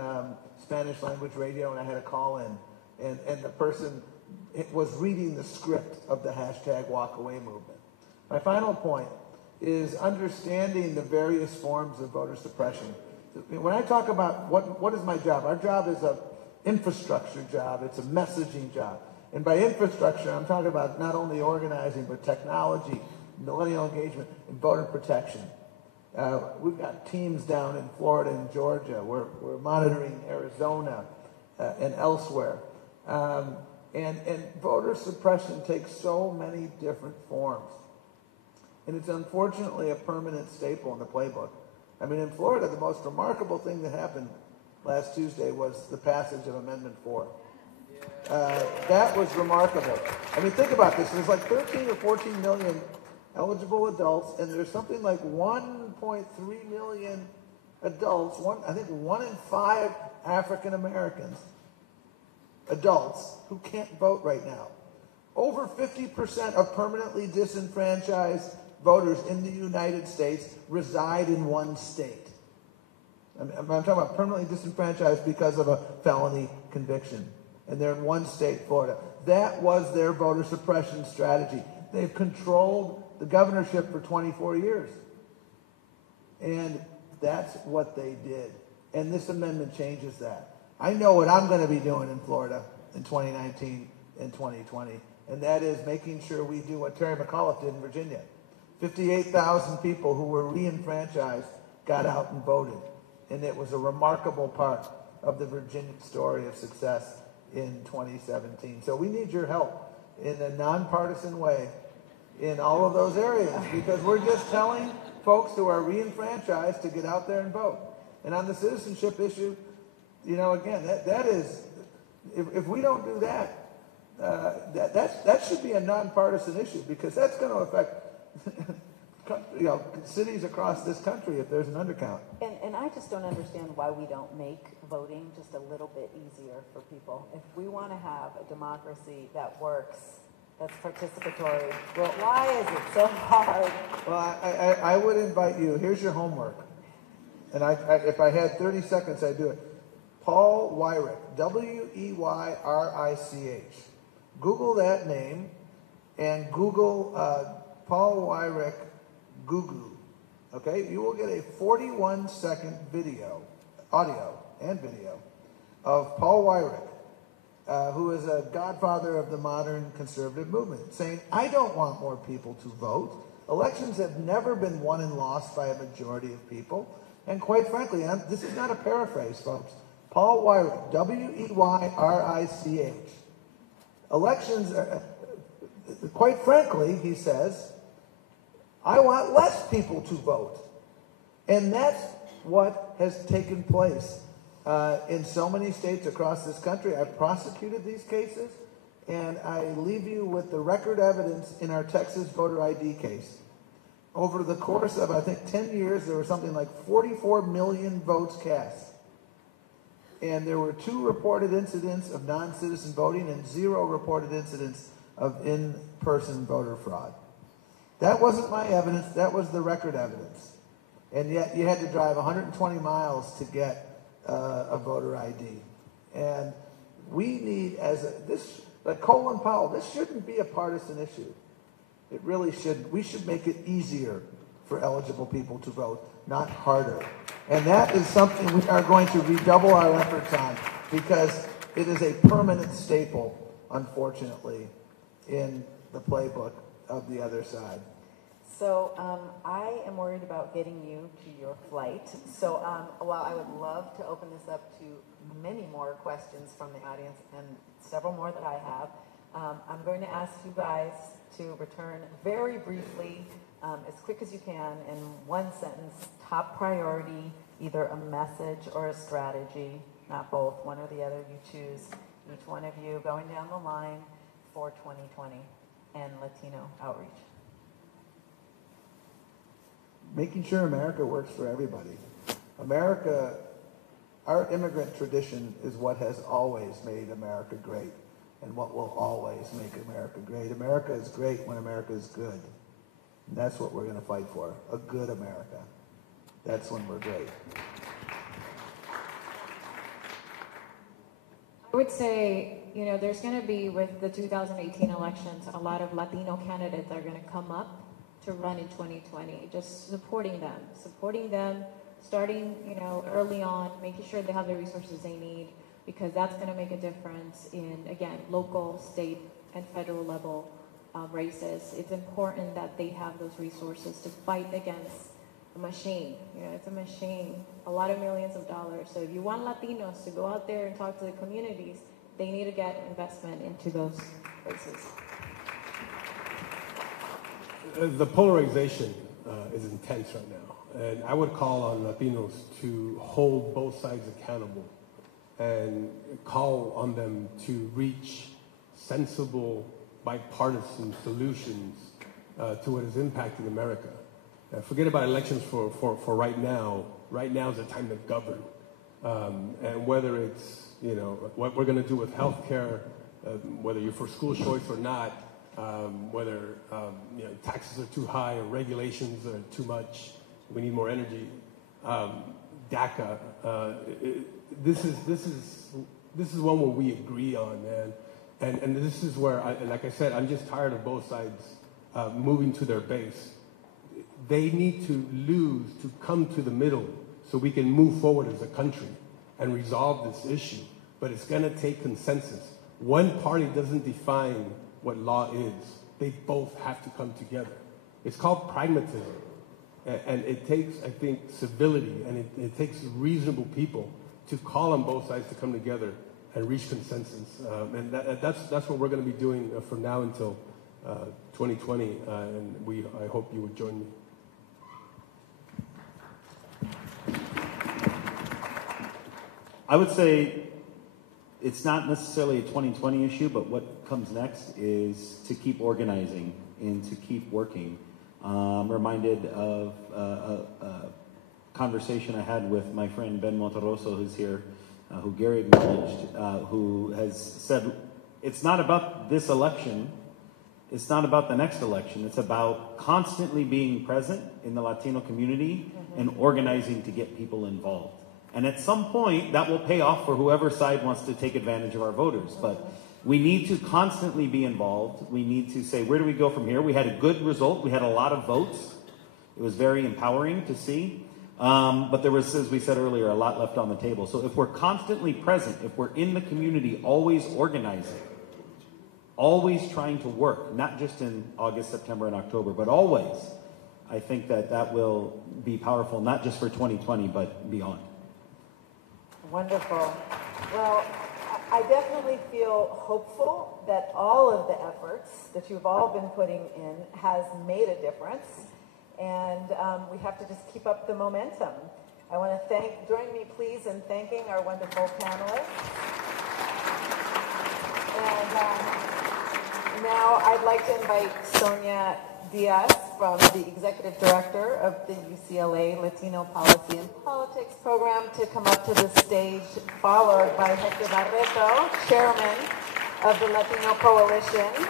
Spanish language radio and I had a call in, and the person was reading the script of the hashtag Walkaway Movement. My final point is understanding the various forms of voter suppression. When I talk about what is my job, our job is an infrastructure job, it's a messaging job. And by infrastructure, I'm talking about not only organizing, but technology, millennial engagement, and voter protection. We've got teams down in Florida and Georgia. We're monitoring Arizona and elsewhere. And voter suppression takes so many different forms. And it's unfortunately a permanent staple in the playbook. I mean, in Florida, the most remarkable thing that happened last Tuesday was the passage of Amendment 4. That was remarkable. I mean, think about this. There's like 13 or 14 million eligible adults, and there's something like 1.3 million adults, I think 1 in 5 African Americans, adults, who can't vote right now. Over 50% of permanently disenfranchised voters in the United States reside in one state. I'm talking about permanently disenfranchised because of a felony conviction. And they're in one state, Florida. That was their voter suppression strategy. They've controlled the governorship for 24 years. And that's what they did. And this amendment changes that. I know what I'm going to be doing in Florida in 2019 and 2020. And that is making sure we do what Terry McAuliffe did in Virginia. 58,000 people who were re-enfranchised got out and voted. And it was a remarkable part of the Virginia story of success in 2017. So we need your help in a nonpartisan way in all of those areas because we're just telling folks who are re-enfranchised to get out there and vote. And on the citizenship issue, you know, again, that is, if we don't do that, that should be a nonpartisan issue because that's going to affect cities across this country if there's an undercount. And I just don't understand why we don't make voting just a little bit easier for people. If we want to have a democracy that works, that's participatory, well, why is it so hard? Well, I would invite you, here's your homework. And if I had 30 seconds, I'd do it. Paul Weyrich, Weyrich. Google that name and Google Paul Weyrich Gugu. Okay? You will get a 41-second video, audio and video, of Paul Weyrich, who is a godfather of the modern conservative movement, saying, I don't want more people to vote. Elections have never been won and lost by a majority of people. And quite frankly, this is not a paraphrase, folks. Paul Weyrich, Weyrich. Elections, quite frankly, he says, I want less people to vote. And that's what has taken place in so many states across this country. I've prosecuted these cases, and I leave you with the record evidence in our Texas voter ID case. Over the course of, I think, 10 years, there were something like 44 million votes cast. And there were 2 reported incidents of non-citizen voting and 0 reported incidents of in-person voter fraud. That wasn't my evidence. That was the record evidence. And yet you had to drive 120 miles to get a voter ID. And we need, like Colin Powell, this shouldn't be a partisan issue. It really shouldn't. We should make it easier for eligible people to vote, not harder. And that is something we are going to redouble our efforts on because it is a permanent staple, unfortunately, in the playbook of the other side. So I am worried about getting you to your flight. So while I would love to open this up to many more questions from the audience and several more that I have, I'm going to ask you guys to return very briefly, as quick as you can, in one sentence, top priority, either a message or a strategy, not both, one or the other, you choose. each one of you going down the line for 2020 and Latino outreach? Making sure America works for everybody. America, our immigrant tradition is what has always made America great and what will always make America great. America is great when America is good. And that's what we're going to fight for, a good America. That's when we're great. I would say, you know, there's going to be, with the 2018 elections, a lot of Latino candidates that are going to come up to run in 2020. Just supporting them, starting, you know, early on, making sure they have the resources they need, because that's going to make a difference in, again, local, state, and federal level races. It's important that they have those resources to fight against a machine. You know, it's a machine, a lot of millions of dollars. So if you want Latinos to go out there and talk to the communities, they need to get investment into those races. The polarization is intense right now, and I would call on Latinos to hold both sides accountable and call on them to reach sensible, bipartisan solutions to what is impacting America. Forget about elections for right now. Right now is the time to govern, and whether it's, you know, what we're going to do with healthcare, whether you're for school choice or not, whether you know, taxes are too high or regulations are too much, we need more energy. DACA, this is one where we agree on, man, and this is where, like I said, I'm just tired of both sides moving to their base. They need to lose to come to the middle so we can move forward as a country and resolve this issue. But it's going to take consensus. One party doesn't define what law is. They both have to come together. It's called pragmatism. And it takes, I think, civility, and it takes reasonable people to call on both sides to come together and reach consensus. And that's what we're going to be doing from now until 2020. And I hope you would join me. I would say it's not necessarily a 2020 issue, but what comes next is to keep organizing and to keep working. I'm reminded of a conversation I had with my friend Ben Motoroso, who's here, who Gary acknowledged, who has said, it's not about this election, it's not about the next election, it's about constantly being present in the Latino community and organizing to get people involved. And at some point, that will pay off for whoever side wants to take advantage of our voters. But we need to constantly be involved. We need to say, where do we go from here? We had a good result. We had a lot of votes. It was very empowering to see. But there was, as we said earlier, a lot left on the table. So if we're constantly present, if we're in the community, always organizing, always trying to work, not just in August, September, and October, but always, I think that will be powerful, not just for 2020, but beyond. Wonderful. Well, I definitely feel hopeful that all of the efforts that you've all been putting in has made a difference, and we have to just keep up the momentum. I want to join me please in thanking our wonderful panelists. And now I'd like to invite Sonia Diaz, from the Executive Director of the UCLA Latino Policy and Politics Program, to come up to the stage, followed by Hector Barreto, Chairman of the Latino Coalition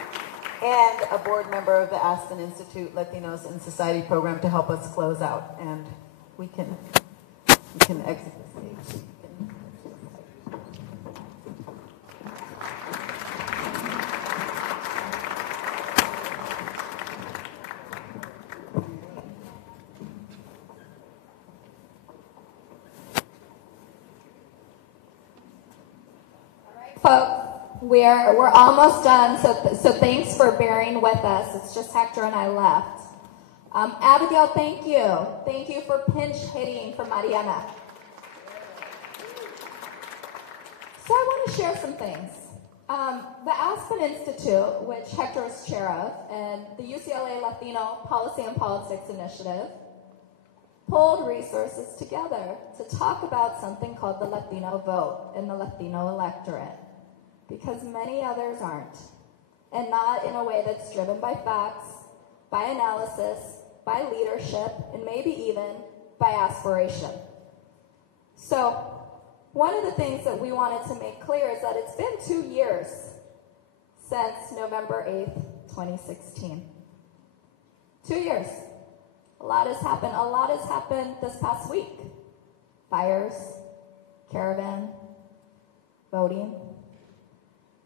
and a board member of the Aspen Institute Latinos in Society Program, to help us close out. And we can exit the stage. Folks, we're almost done, so thanks for bearing with us. It's just Hector and I left. Abigail, thank you. Thank you for pinch hitting for Mariana. So I want to share some things. The Aspen Institute, which Hector is chair of, and the UCLA Latino Policy and Politics Initiative pulled resources together to talk about something called the Latino Vote in the Latino electorate. because many others aren't, and not in a way that's driven by facts, by analysis, by leadership, and maybe even by aspiration. So, one of the things that we wanted to make clear is that it's been 2 years since November 8th, 2016. 2 years. A lot has happened. A lot has happened this past week. Fires, caravan, voting.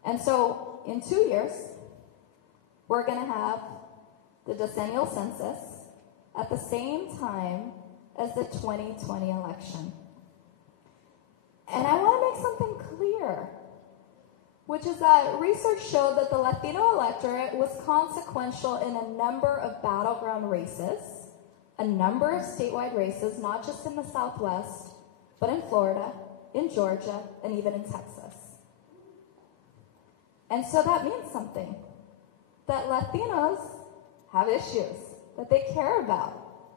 And so, in 2 years, we're going to have the decennial census at the same time as the 2020 election. And I want to make something clear, which is that research showed that the Latino electorate was consequential in a number of battleground races, a number of statewide races, not just in the Southwest, but in Florida, in Georgia, and even in Texas. And so that means something, that Latinos have issues that they care about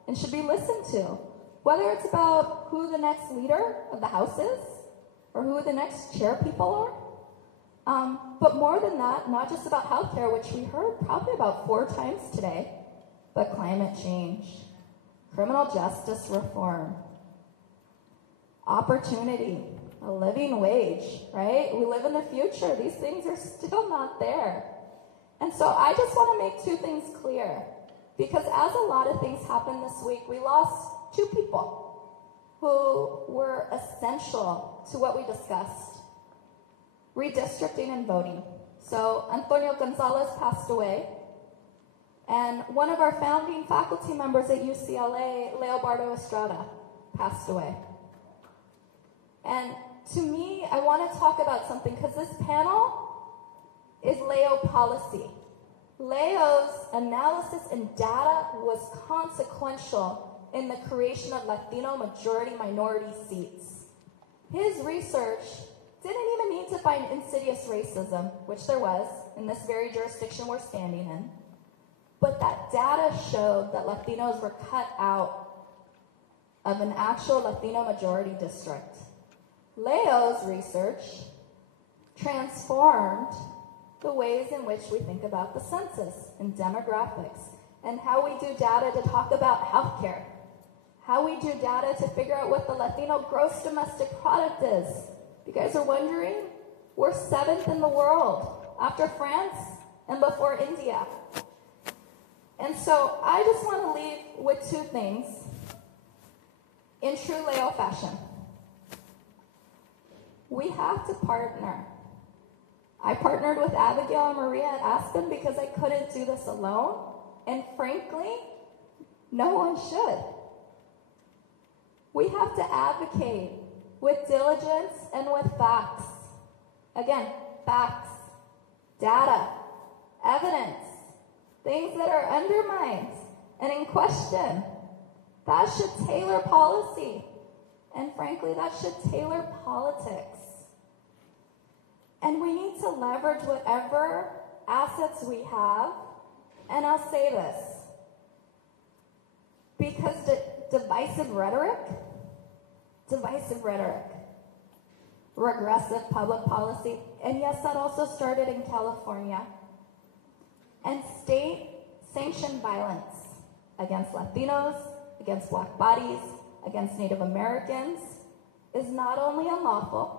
and should be listened to, whether it's about who the next leader of the House is, or who the next chair people are. But more than that, not just about healthcare, which we heard probably about 4 times today, but climate change, criminal justice reform, opportunity, a living wage, right? We live in the future. These things are still not there. And so I just want to make 2 things clear, because as a lot of things happened this week, we lost 2 people who were essential to what we discussed, redistricting and voting. So Antonio Gonzalez passed away, and one of our founding faculty members at UCLA, Leobardo Estrada, passed away. And to me, I want to talk about something, because this panel is Leo policy. Leo's analysis and data was consequential in the creation of Latino majority-minority seats. His research didn't even need to find insidious racism, which there was in this very jurisdiction we're standing in, but that data showed that Latinos were cut out of an actual Latino majority district. Leo's research transformed the ways in which we think about the census and demographics, and how we do data to talk about healthcare, how we do data to figure out what the Latino gross domestic product is. You guys are wondering? We're 7th in the world, after France and before India. And so I just want to leave with 2 things in true Leo fashion. We have to partner. I partnered with Abigail and Maria at Aspen because I couldn't do this alone, and frankly, no one should. We have to advocate with diligence and with facts. Again, facts, data, evidence, things that are undermined and in question. That should tailor policy. And frankly, that should tailor politics. And we need to leverage whatever assets we have. And I'll say this, because divisive rhetoric, regressive public policy, and yes, that also started in California, and state-sanctioned violence against Latinos, against Black bodies, against Native Americans is not only unlawful,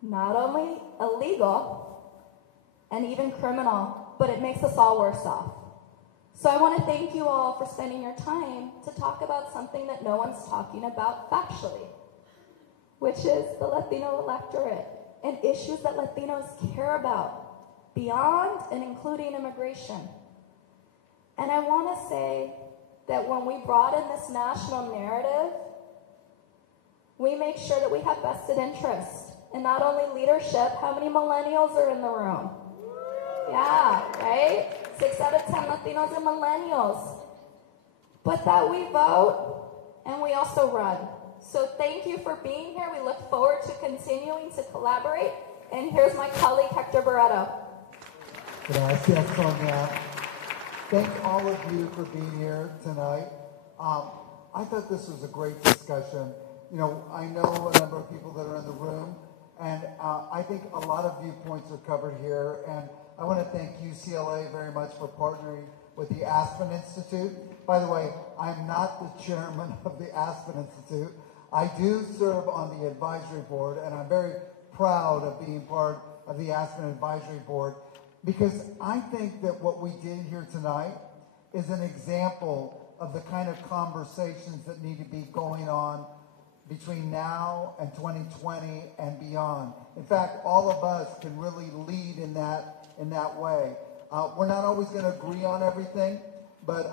not only illegal, and even criminal, but it makes us all worse off. So I want to thank you all for spending your time to talk about something that no one's talking about factually, which is the Latino electorate and issues that Latinos care about beyond and including immigration. And I want to say that when we brought in this national narrative, we make sure that we have vested interest in not only leadership. How many millennials are in the room? Yeah, right? 6 out of 10 Latinos are millennials. But that we vote and we also run. So thank you for being here. We look forward to continuing to collaborate. And here's my colleague, Hector Barreto. Gracias, Sonia. Thank all of you for being here tonight. I thought this was a great discussion. You know, I know a number of people that are in the room, And I think a lot of viewpoints are covered here. And I want to thank UCLA very much for partnering with the Aspen Institute. By the way, I'm not the chairman of the Aspen Institute. I do serve on the advisory board, and I'm very proud of being part of the Aspen Advisory Board, because I think that what we did here tonight is an example of the kind of conversations that need to be going on between now and 2020 and beyond. In fact, all of us can really lead in that way. We're not always going to agree on everything, but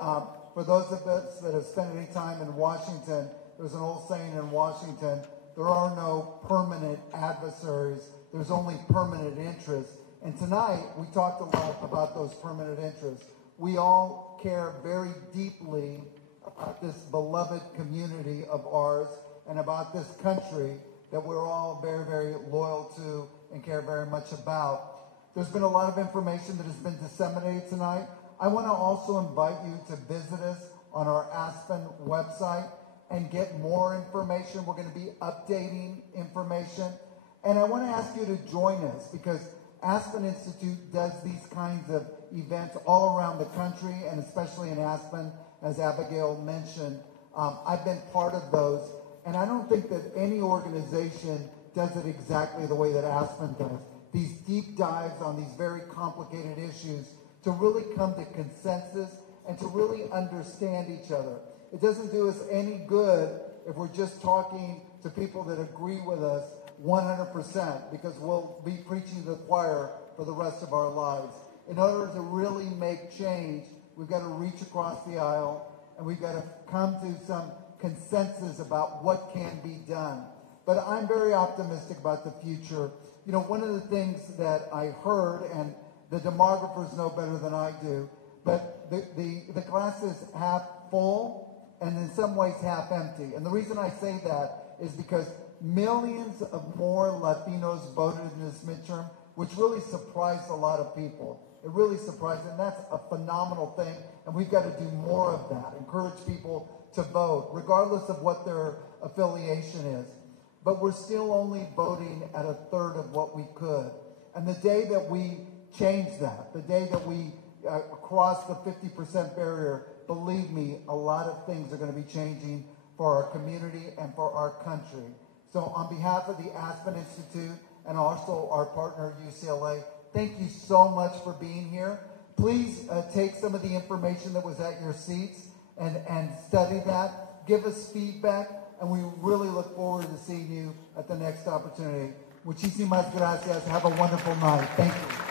for those of us that have spent any time in Washington, there's an old saying in Washington, there are no permanent adversaries, there's only permanent interests. And tonight, we talked a lot about those permanent interests. We all care very deeply about this beloved community of ours and about this country that we're all very, very loyal to and care very much about. There's been a lot of information that has been disseminated tonight. I want to also invite you to visit us on our Aspen website and get more information. We're going to be updating information. And I want to ask you to join us, because Aspen Institute does these kinds of events all around the country, and especially in Aspen, as Abigail mentioned. I've been part of those, and I don't think that any organization does it exactly the way that Aspen does. These deep dives on these very complicated issues to really come to consensus and to really understand each other. It doesn't do us any good if we're just talking to people that agree with us 100%, because we'll be preaching to the choir for the rest of our lives. In order to really make change, we've got to reach across the aisle, and we've got to come to some consensus about what can be done. But I'm very optimistic about the future. You know, one of the things that I heard, and the demographers know better than I do, but the glass is half full and in some ways half empty. And the reason I say that is because millions of more Latinos voted in this midterm, which really surprised a lot of people. It really surprised, and that's a phenomenal thing, and we've got to do more of that, encourage people to vote, regardless of what their affiliation is. But we're still only voting at a third of what we could. And the day that we change that, the day that we cross the 50% barrier, believe me, a lot of things are going to be changing for our community and for our country. So on behalf of the Aspen Institute and also our partner UCLA, thank you so much for being here. Please take some of the information that was at your seats and study that. Give us feedback, and we really look forward to seeing you at the next opportunity. Muchísimas gracias. Have a wonderful night. Thank you.